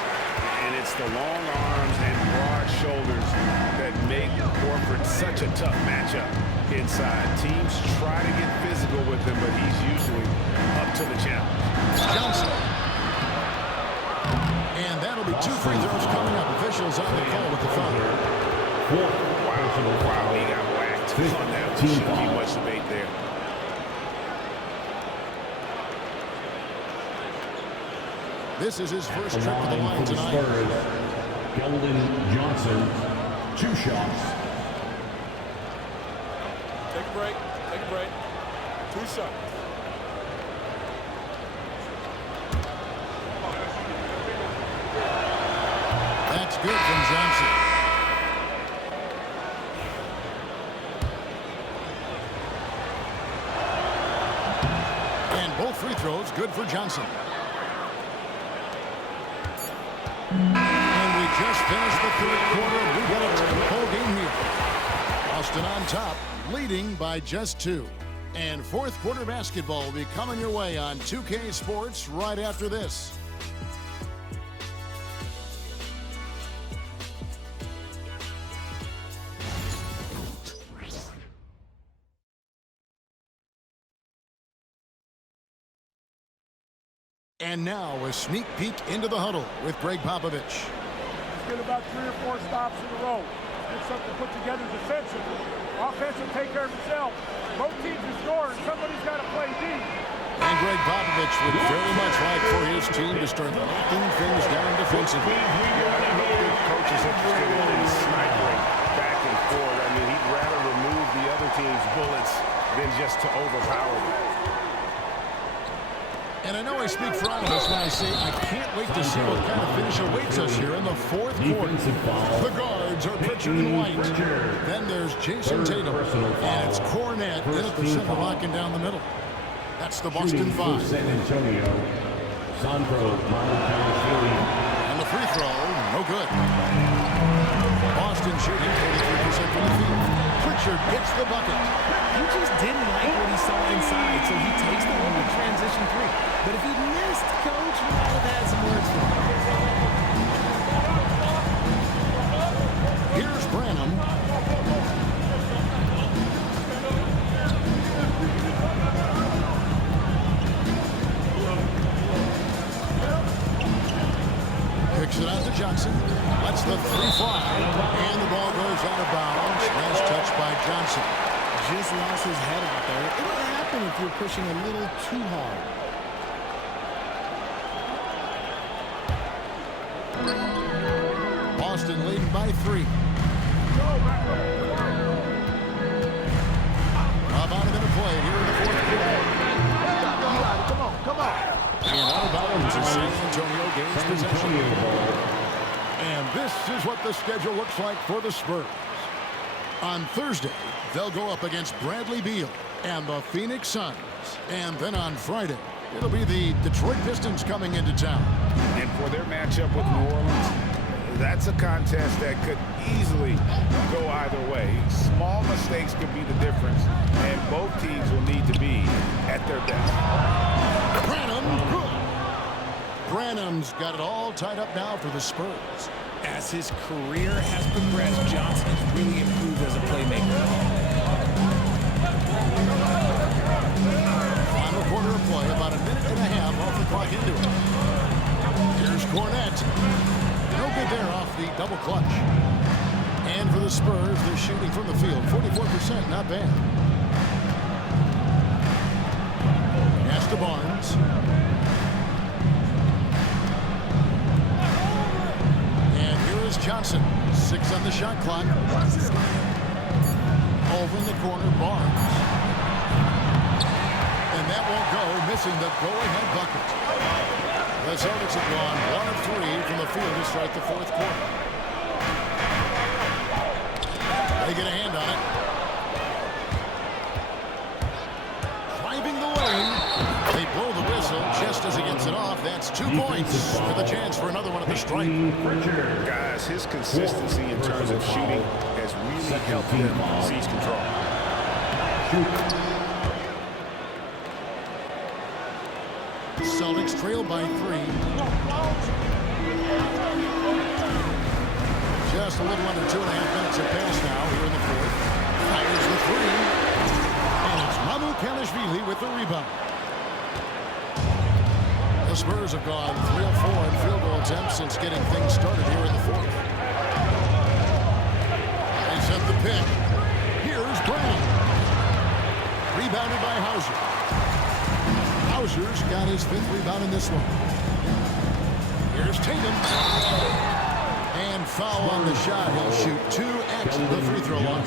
And it's the long arms and broad shoulders that make Horford such a tough matchup inside. Teams try to get physical with him, but he's usually up to the challenge. Johnson. And that'll be 2 free throws coming up. Officials on the call with the foul. Wow, he got whacked on that. Shouldn't be much debate there. This is his first trip to the line tonight. Keldon Johnson, 2 shots. Take a break. Take a break. 2 shots. That's good from Johnson. Both free throws good for Johnson. And we just finished the third quarter. We got a whole game here. Boston on top, leading by just 2. And fourth quarter basketball will be coming your way on 2K Sports right after this. And now a sneak peek into the huddle with Greg Popovich. Let's get about 3 or 4 stops in a row. Get something put together defensively. Offense will take care of itself. Both teams are scoring. Somebody's got to play deep. And Greg Popovich would very much like for his team to start locking things down defensively. Coach is interested in sniping back and forth. I mean, he'd rather remove the other team's bullets than just to overpower them. And I know I speak for all of us when I say I can't wait to see what kind of finish awaits us here in the fourth quarter. The guards are Pritchard and White. Then there's Jason Tatum. And it's Cornette in at the center, locking down the middle. That's the Boston 5. San Antonio, Sandro Mamukelashvili. And the free throw, no good. Boston shooting 43% from the field. Pritchard gets the bucket. He just didn't like what he saw inside, so he takes the one in transition 3. But if he missed, Coach would have had some words for him. Here's Branham. Picks it out to Johnson. Lets the 3 fly. And the ball goes out of bounds. Last touch by Johnson. Just lost his head out there. It'll happen if you're pushing a little too hard. Boston leading by 3. About a minute play here in the fourth quarter. Come on. And out of bounds is San Antonio gains possession. And this is what the schedule looks like for the Spurs. On Thursday, they'll go up against Bradley Beal and the Phoenix Suns. And then on Friday, it'll be the Detroit Pistons coming into town. And for their matchup with New Orleans, that's a contest that could easily go either way. Small mistakes could be the difference, and both teams will need to be at their best. Branham, good. Branham's got it all tied up now for the Spurs. As his career has progressed, Johnson has really improved as a playmaker. Final quarter of play, about a minute and a half off the clock into it. Here's Cornette. No good there off the double clutch. And for the Spurs, they're shooting from the field. 44%, not bad. Pass to Barnes. And here is Johnson. 6 on the shot clock. Over in the corner, Barnes. And that won't go, missing the go-ahead bucket. The Celtics have gone 1 of 3 from the field to start the fourth quarter. They get a hand on it. Driving the lane. They blow the whistle just as he gets it off. That's 2 points with a chance for another one at the stripe. Guys, his consistency in terms of shooting has really helped him seize control. Celtics trail by 3. Just a little under 2.5 minutes have passed now here in the fourth. Fires the 3. And it's Mamukelashvili with the rebound. The Spurs have gone 3 of 4 in field goal attempts since getting things started here in the fourth. They set the pick. Here's Brown. Rebounded by Hauser. Hauser's got his 5th rebound in this one. Here's Tatum. And foul on the shot. He'll shoot 2 at the free throw line.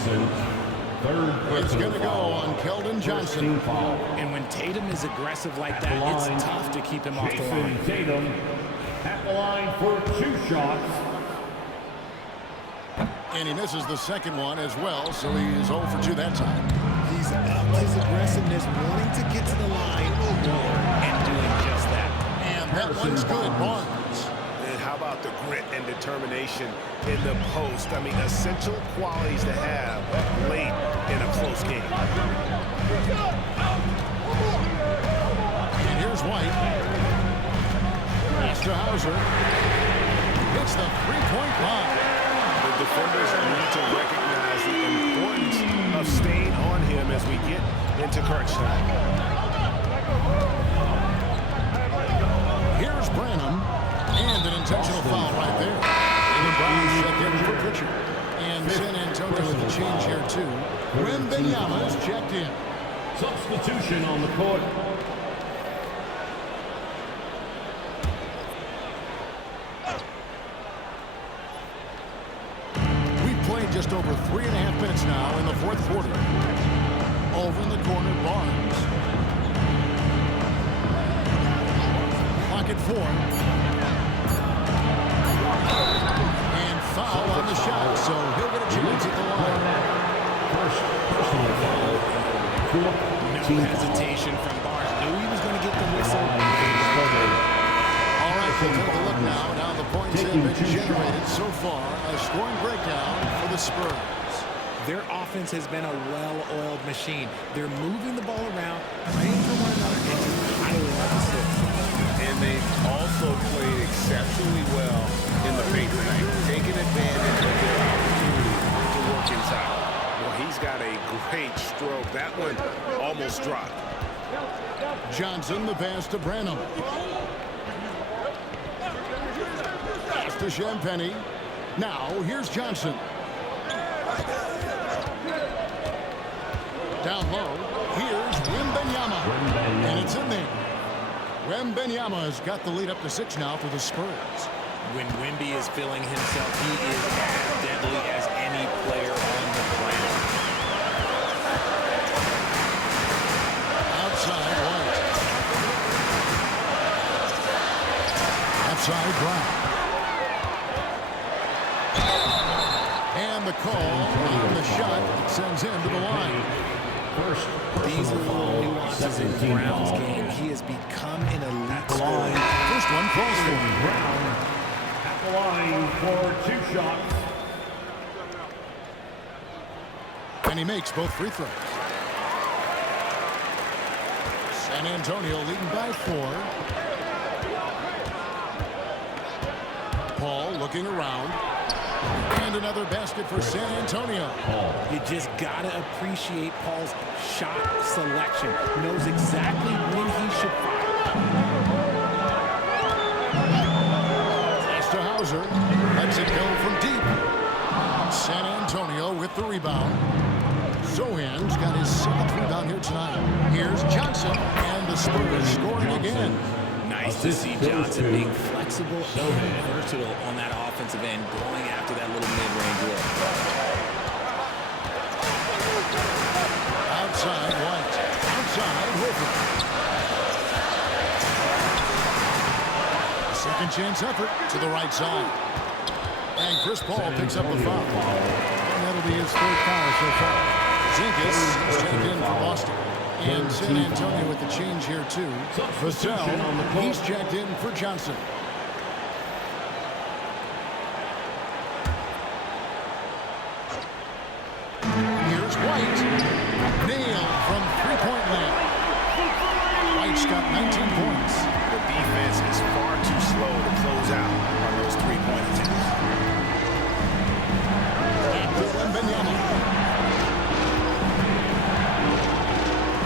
It's going to go on Keldon Johnson. And when Tatum is aggressive like that, it's tough to keep him off the line. Tatum at the line for 2 shots. And he misses the second one as well, so he's 0 for 2 that time. He's up his aggressiveness, wanting to get to the line more and doing just that. And that one's good, Barnes. And how about the grit and determination in the post? I mean, essential qualities to have late in a close game. And here's White. Pass to Hauser. Hits the three-point line. The defenders need to recognize the importance of staying on him as we get into crunch time. Here's Branham. And an intentional foul right there. And the Browns check in for Pritchard. And San Antonio with the change here, too. Wembanyama is checked in. Substitution on the court. We've played just over 3.5 minutes now in the fourth quarter. Over in the corner, Barnes. Clock at 4. And foul on the shot, so he'll get a chance at the line. Personal foul. No hesitation from Barnes. Knew he was going to get the whistle. All right, we'll take a look now at how the points have been generated so far. A scoring breakdown for the Spurs. Their offense has been a well-oiled machine. They're moving the ball around, playing for one another, and just piling up assists. And they've also played exceptionally well in the paint tonight, taking advantage of their opportunity to work inside. Well, he's got a great stroke. That one almost dropped. Johnson, the pass to Branham. Pass to Champagny. Now, here's Johnson. Down low, here's Wembanyama. And it's in there. Wembanyama has got the lead up to 6 now for the Spurs. When Wemby is feeling himself, he is as deadly as any player on the planet. Outside, White. Outside, Brown. And the call on the shot sends him to the line. These are little nuances in Brown's game. He has become an elite scorer. First one falls for him. Brown at the line for 2 shots. And he makes both free throws. San Antonio leading by 4. Paul looking around. And another basket for San Antonio. You just got to appreciate Paul's shot selection. Knows exactly when he should fire. Pass to Hauser. Lets it go from deep. San Antonio with the rebound. Zohan's got his 7th rebound here tonight. Here's Johnson. And the Spurs scoring again. Nice to see Johnson being flexible and versatile on that offensive end, going after that little mid-range look. Outside, White. Outside, Horford. Second chance effort to the right side. And Chris Paul picks up the foul. And that'll be his 3rd foul so far. Zinkas is checked in for Boston. And San Antonio with the change here, too. Vassell, he's checked in for Johnson. Here's White. Nailed from three-point land. White's got 19 points. The defense is far too slow to close out on those three-point attempts. And Wembanyama.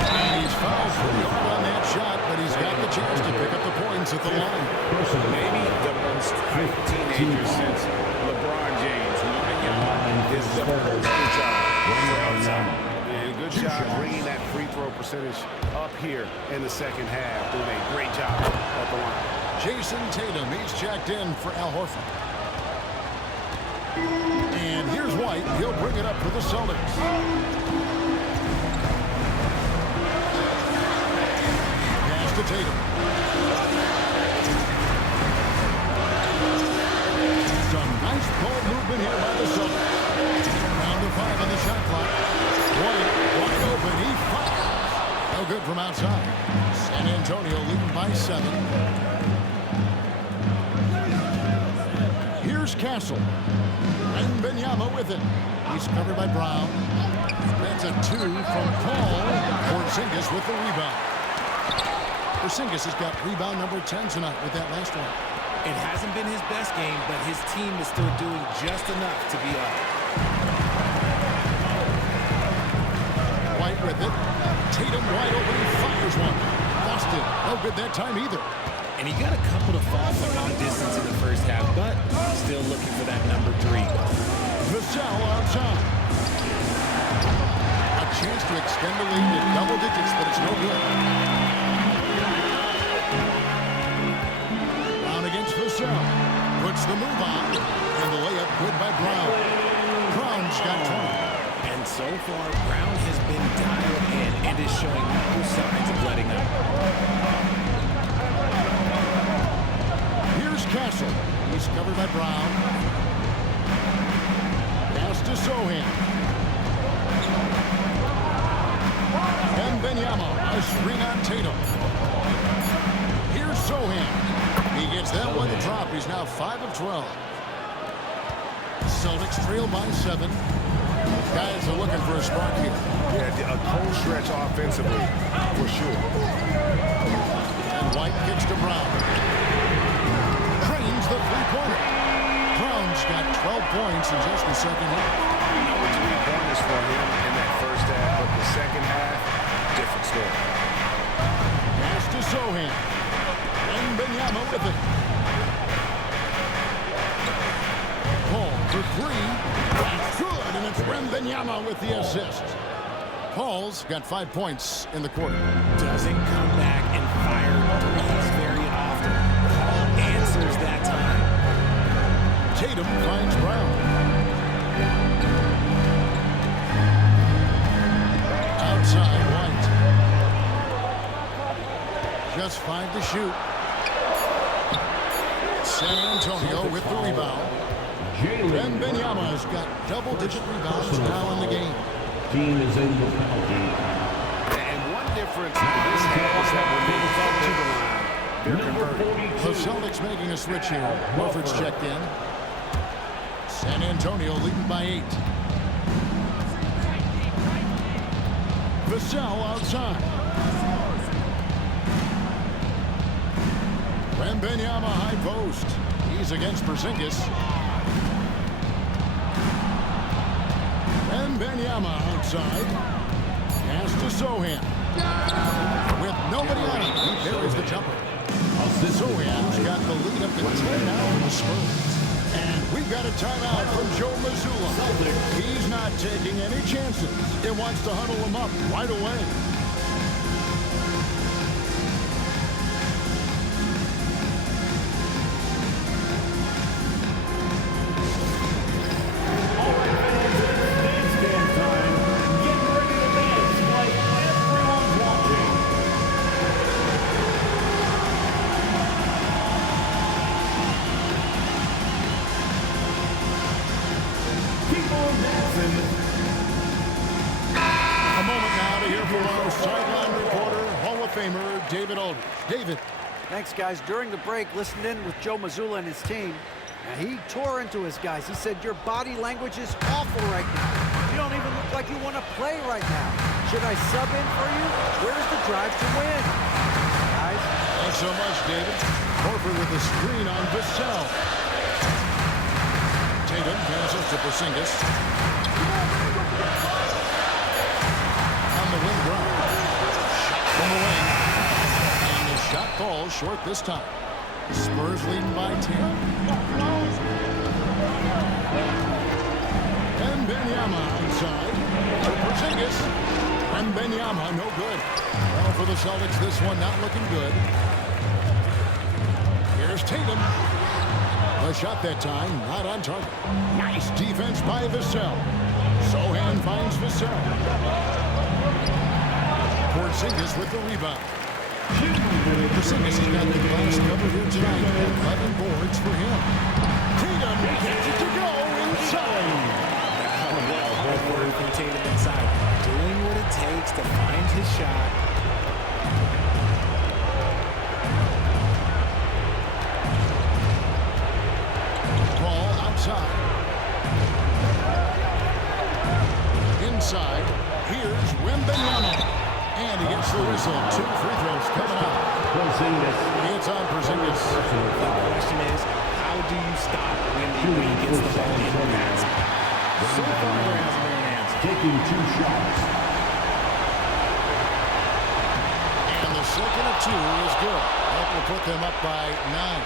And he's fouled pretty hard on that shot, but he's got the chance to pick up the points at the line. Maybe the most hyped teenager since LeBron James. Wembanyama is the perfect job. And good job bringing that free throw percentage up here in the second half. Doing a great job at the line. Jason Tatum, he's checked in for Al Horford. And here's White. He'll bring it up for the Celtics. Pass to Tatum. Some nice ball movement here by the Celtics. Down to 5 on the shot clock. White wide open. He outside. San Antonio leading by 7. Here's Castle. And Benyama with it. He's covered by Brown. That's a 2 from Paul. Porzingis with the rebound. Porzingis has got rebound number 10 tonight with that last one. It hasn't been his best game, but his team is still doing just enough to be up. White with it. Tatum wide open. He fires one. Lost it. No good that time either. And he got a couple to fall from long distance in the first half, but still looking for that number 3. Vassell outside. A chance to extend the lead to double digits, but it's no good. Brown against Vassell. Puts the move on. And the layup good by Brown. Brown's got 20. And so far, Brown has been dialed in and is showing no signs of letting up. Here's Castle. He's covered by Brown. Pass to Sohan. And Benyama, a screen on Tatum. Here's Sohan. He gets that one drop. He's now 5 of 12. Celtics trail by 7. Guys are looking for a spark here. Yeah, a cold stretch offensively, for sure. And White kicks to Brown. Cranes the three-pointer. Brown's got 12 points in just the second half. No 3-pointers for him in that first half, but the second half, different story. Pass to Sohan. And Benyama with it. Paul for 3. That's good, and it's Benyama with the assist. Paul's got 5 points in the quarter. Doesn't come back and fire threes very often. Paul answers that time. Tatum finds Brown. Outside White. Just 5 to shoot. San Antonio with the rebound. And Benyama has got double-digit rebounds now in the game. Team is in the penalty. And one difference in this half is that when they come to the line, they're converting. The Celtics making a switch here. Wolford's checked in. San Antonio leading by 8. Vassell outside. Wembanyama high post. He's against Porzingis. Wembanyama outside. Pass to Sohan. With nobody on him, he carries the jumper. Sohan's got the lead up to 10 now in the Spurs. And we've got a timeout from Joe Mazzulla. He's not taking any chances. It wants to huddle him up right away. David Aldridge. David. Thanks, guys. During the break, listened in with Joe Mazzulla and his team. And he tore into his guys. He said, your body language is awful right now. You don't even look like you want to play right now. Should I sub in for you? Where's the drive to win? Guys. Thanks so much, David. Horford with the screen on Vassell. Tatum passes to Porzingis. On the wing drive. Shot from the wing. Shot falls short this time. Spurs leading by 10. And Benyama inside to Porzingis. And Benyama no good. Well, for the Celtics, this one not looking good. Here's Tatum. A shot that time, not on target. Nice defense by Vassell. Sohan finds Vassell. Porzingis with the rebound. Porzingis has got the glass covered here tonight. 11 boards for him. Tatum gets it to go inside. Hard work from Tatum inside. Doing what it takes to find his shot. Ball outside. Inside. Here's Wembanyama. And he gets the whistle. 2 free throws coming out. It's on Porzingis. The question is, how do you stop when he gets the ball in the basket? So far, there hasn't been an answer. Taking 2 shots. And the second of 2 is good. That will put them up by 9.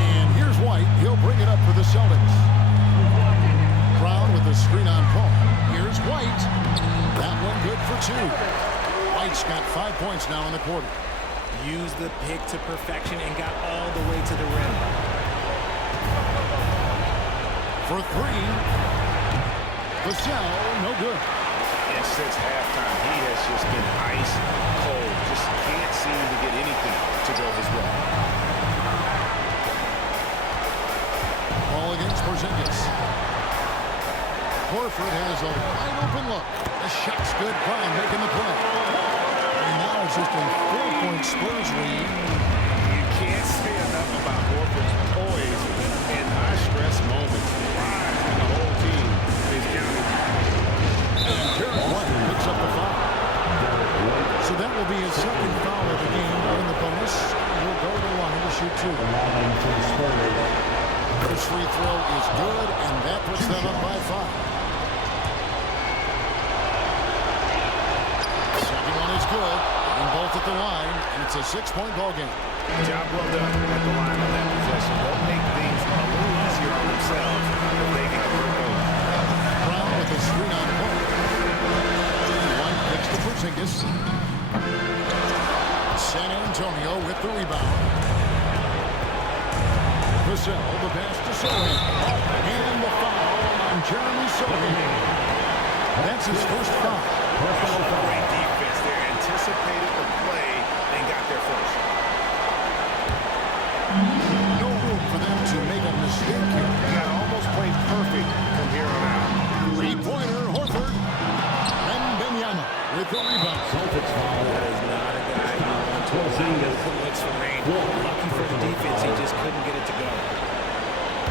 And here's White. He'll bring it up for the Celtics. Brown with the screen on Paul. Here's White. That one good for 2. White's got 5 points now in the quarter. Used the pick to perfection and got all the way to the rim. For 3. Vassell, no good. And since halftime, he has just been ice cold. Just can't seem to get anything to go his way. Ball against Porzingis. Horford has a wide open look. The shot's good. Brown making the play. And now it's just a 4-point Spurs lead. You can't say enough about Horford's poise in high-stress moments. Drives when the whole team is counting. And Derek White picks up the foul. So that will be his second foul of the game. In the bonus, he'll go to the line to shoot 2. First free throw is good, and that puts them up by 5. Second one is good, and both at the line, and it's a 6-point ball game. Job well done at the line on that possession. They'll make things a little easier on themselves if they get the work over. Brown with the screen on point. White picks to Porzingis. San Antonio with the rebound. Vassell, the pass to Sohan. And the foul on Jeremy Sohan. That's his first foul. Great defense there. Anticipated the play and got there first. No room for them to make a mistake here. He got almost played perfect from here on out. 3-pointer, Horford. Wembanyama with the rebound. Celtics foul. That is not a guy you want to allow to looks for rain. Lucky for the defense, he just couldn't get it to go.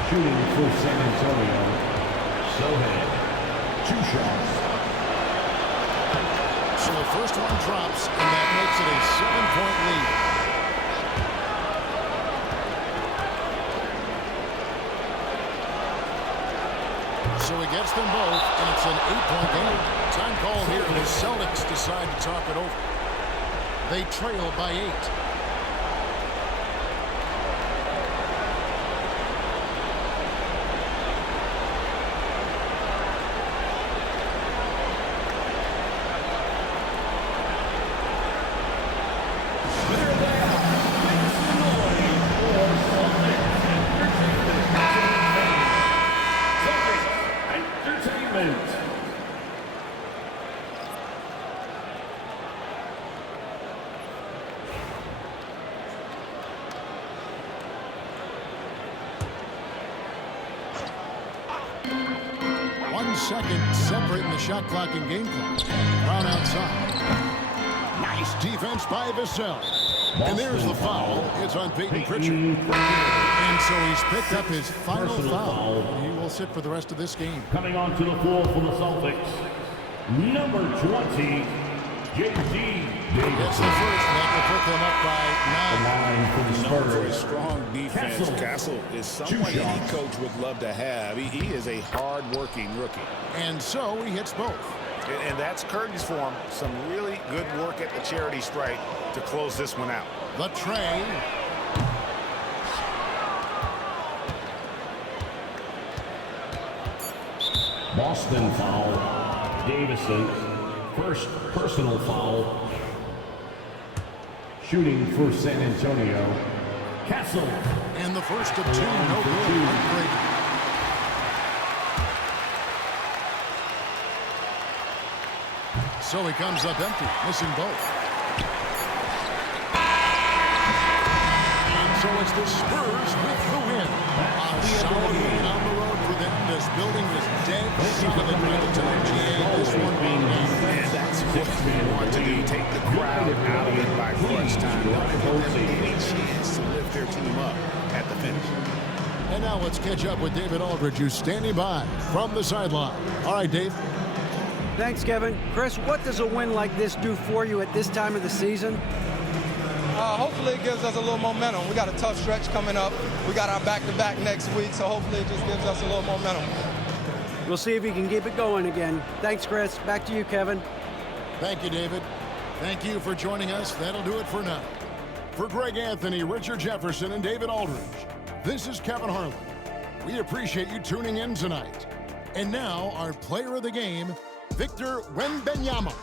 Shooting for San Antonio. Sohan. 2 shots. So the first one drops, and that makes it a 7-point lead. So he gets them both, and it's an 8-point game. Time call here, and the Celtics decide to talk it over. They trail by 8. Second, separating the shot clock and game clock. Brown outside. Nice defense by Vassell. And there's the foul. It's on Peyton Pritchard. And so he's picked up his final foul. He will sit for the rest of this game. Coming onto the floor for the Celtics, number 20, J.D. Gets the first, and that will put them up by 9. Known for his strong defense, Castle is someone any coach would love to have. He is a hard-working rookie. And so he hits both. And that's curtains for him. Some really good work at the charity stripe to close this one out. The tray. Boston foul. Davison. First personal foul. Shooting for San Antonio. Castle. And the first of 2, no good. Great. So he comes up empty, missing both. And so it's the Spurs with the win. A solid win on the road for them. This building is dead solid by the time GA this one being game. That's what we want to do. Take the crowd out of it by crunch time. Don't give them any chance to lift their team up at the finish. And now let's catch up with David Aldridge, who's standing by from the sideline. All right, Dave. Thanks, Kevin. Chris, what does a win like this do for you at this time of the season? Hopefully it gives us a little momentum. We got a tough stretch coming up. We got our back-to-back next week, so hopefully it just gives us a little momentum. We'll see if he can keep it going again. Thanks, Chris. Back to you, Kevin. Thank you, David. Thank you for joining us. That'll do it for now. For Greg Anthony, Richard Jefferson, and David Aldridge, this is Kevin Harlan. We appreciate you tuning in tonight. And now, our player of the game, Victor Wembanyama.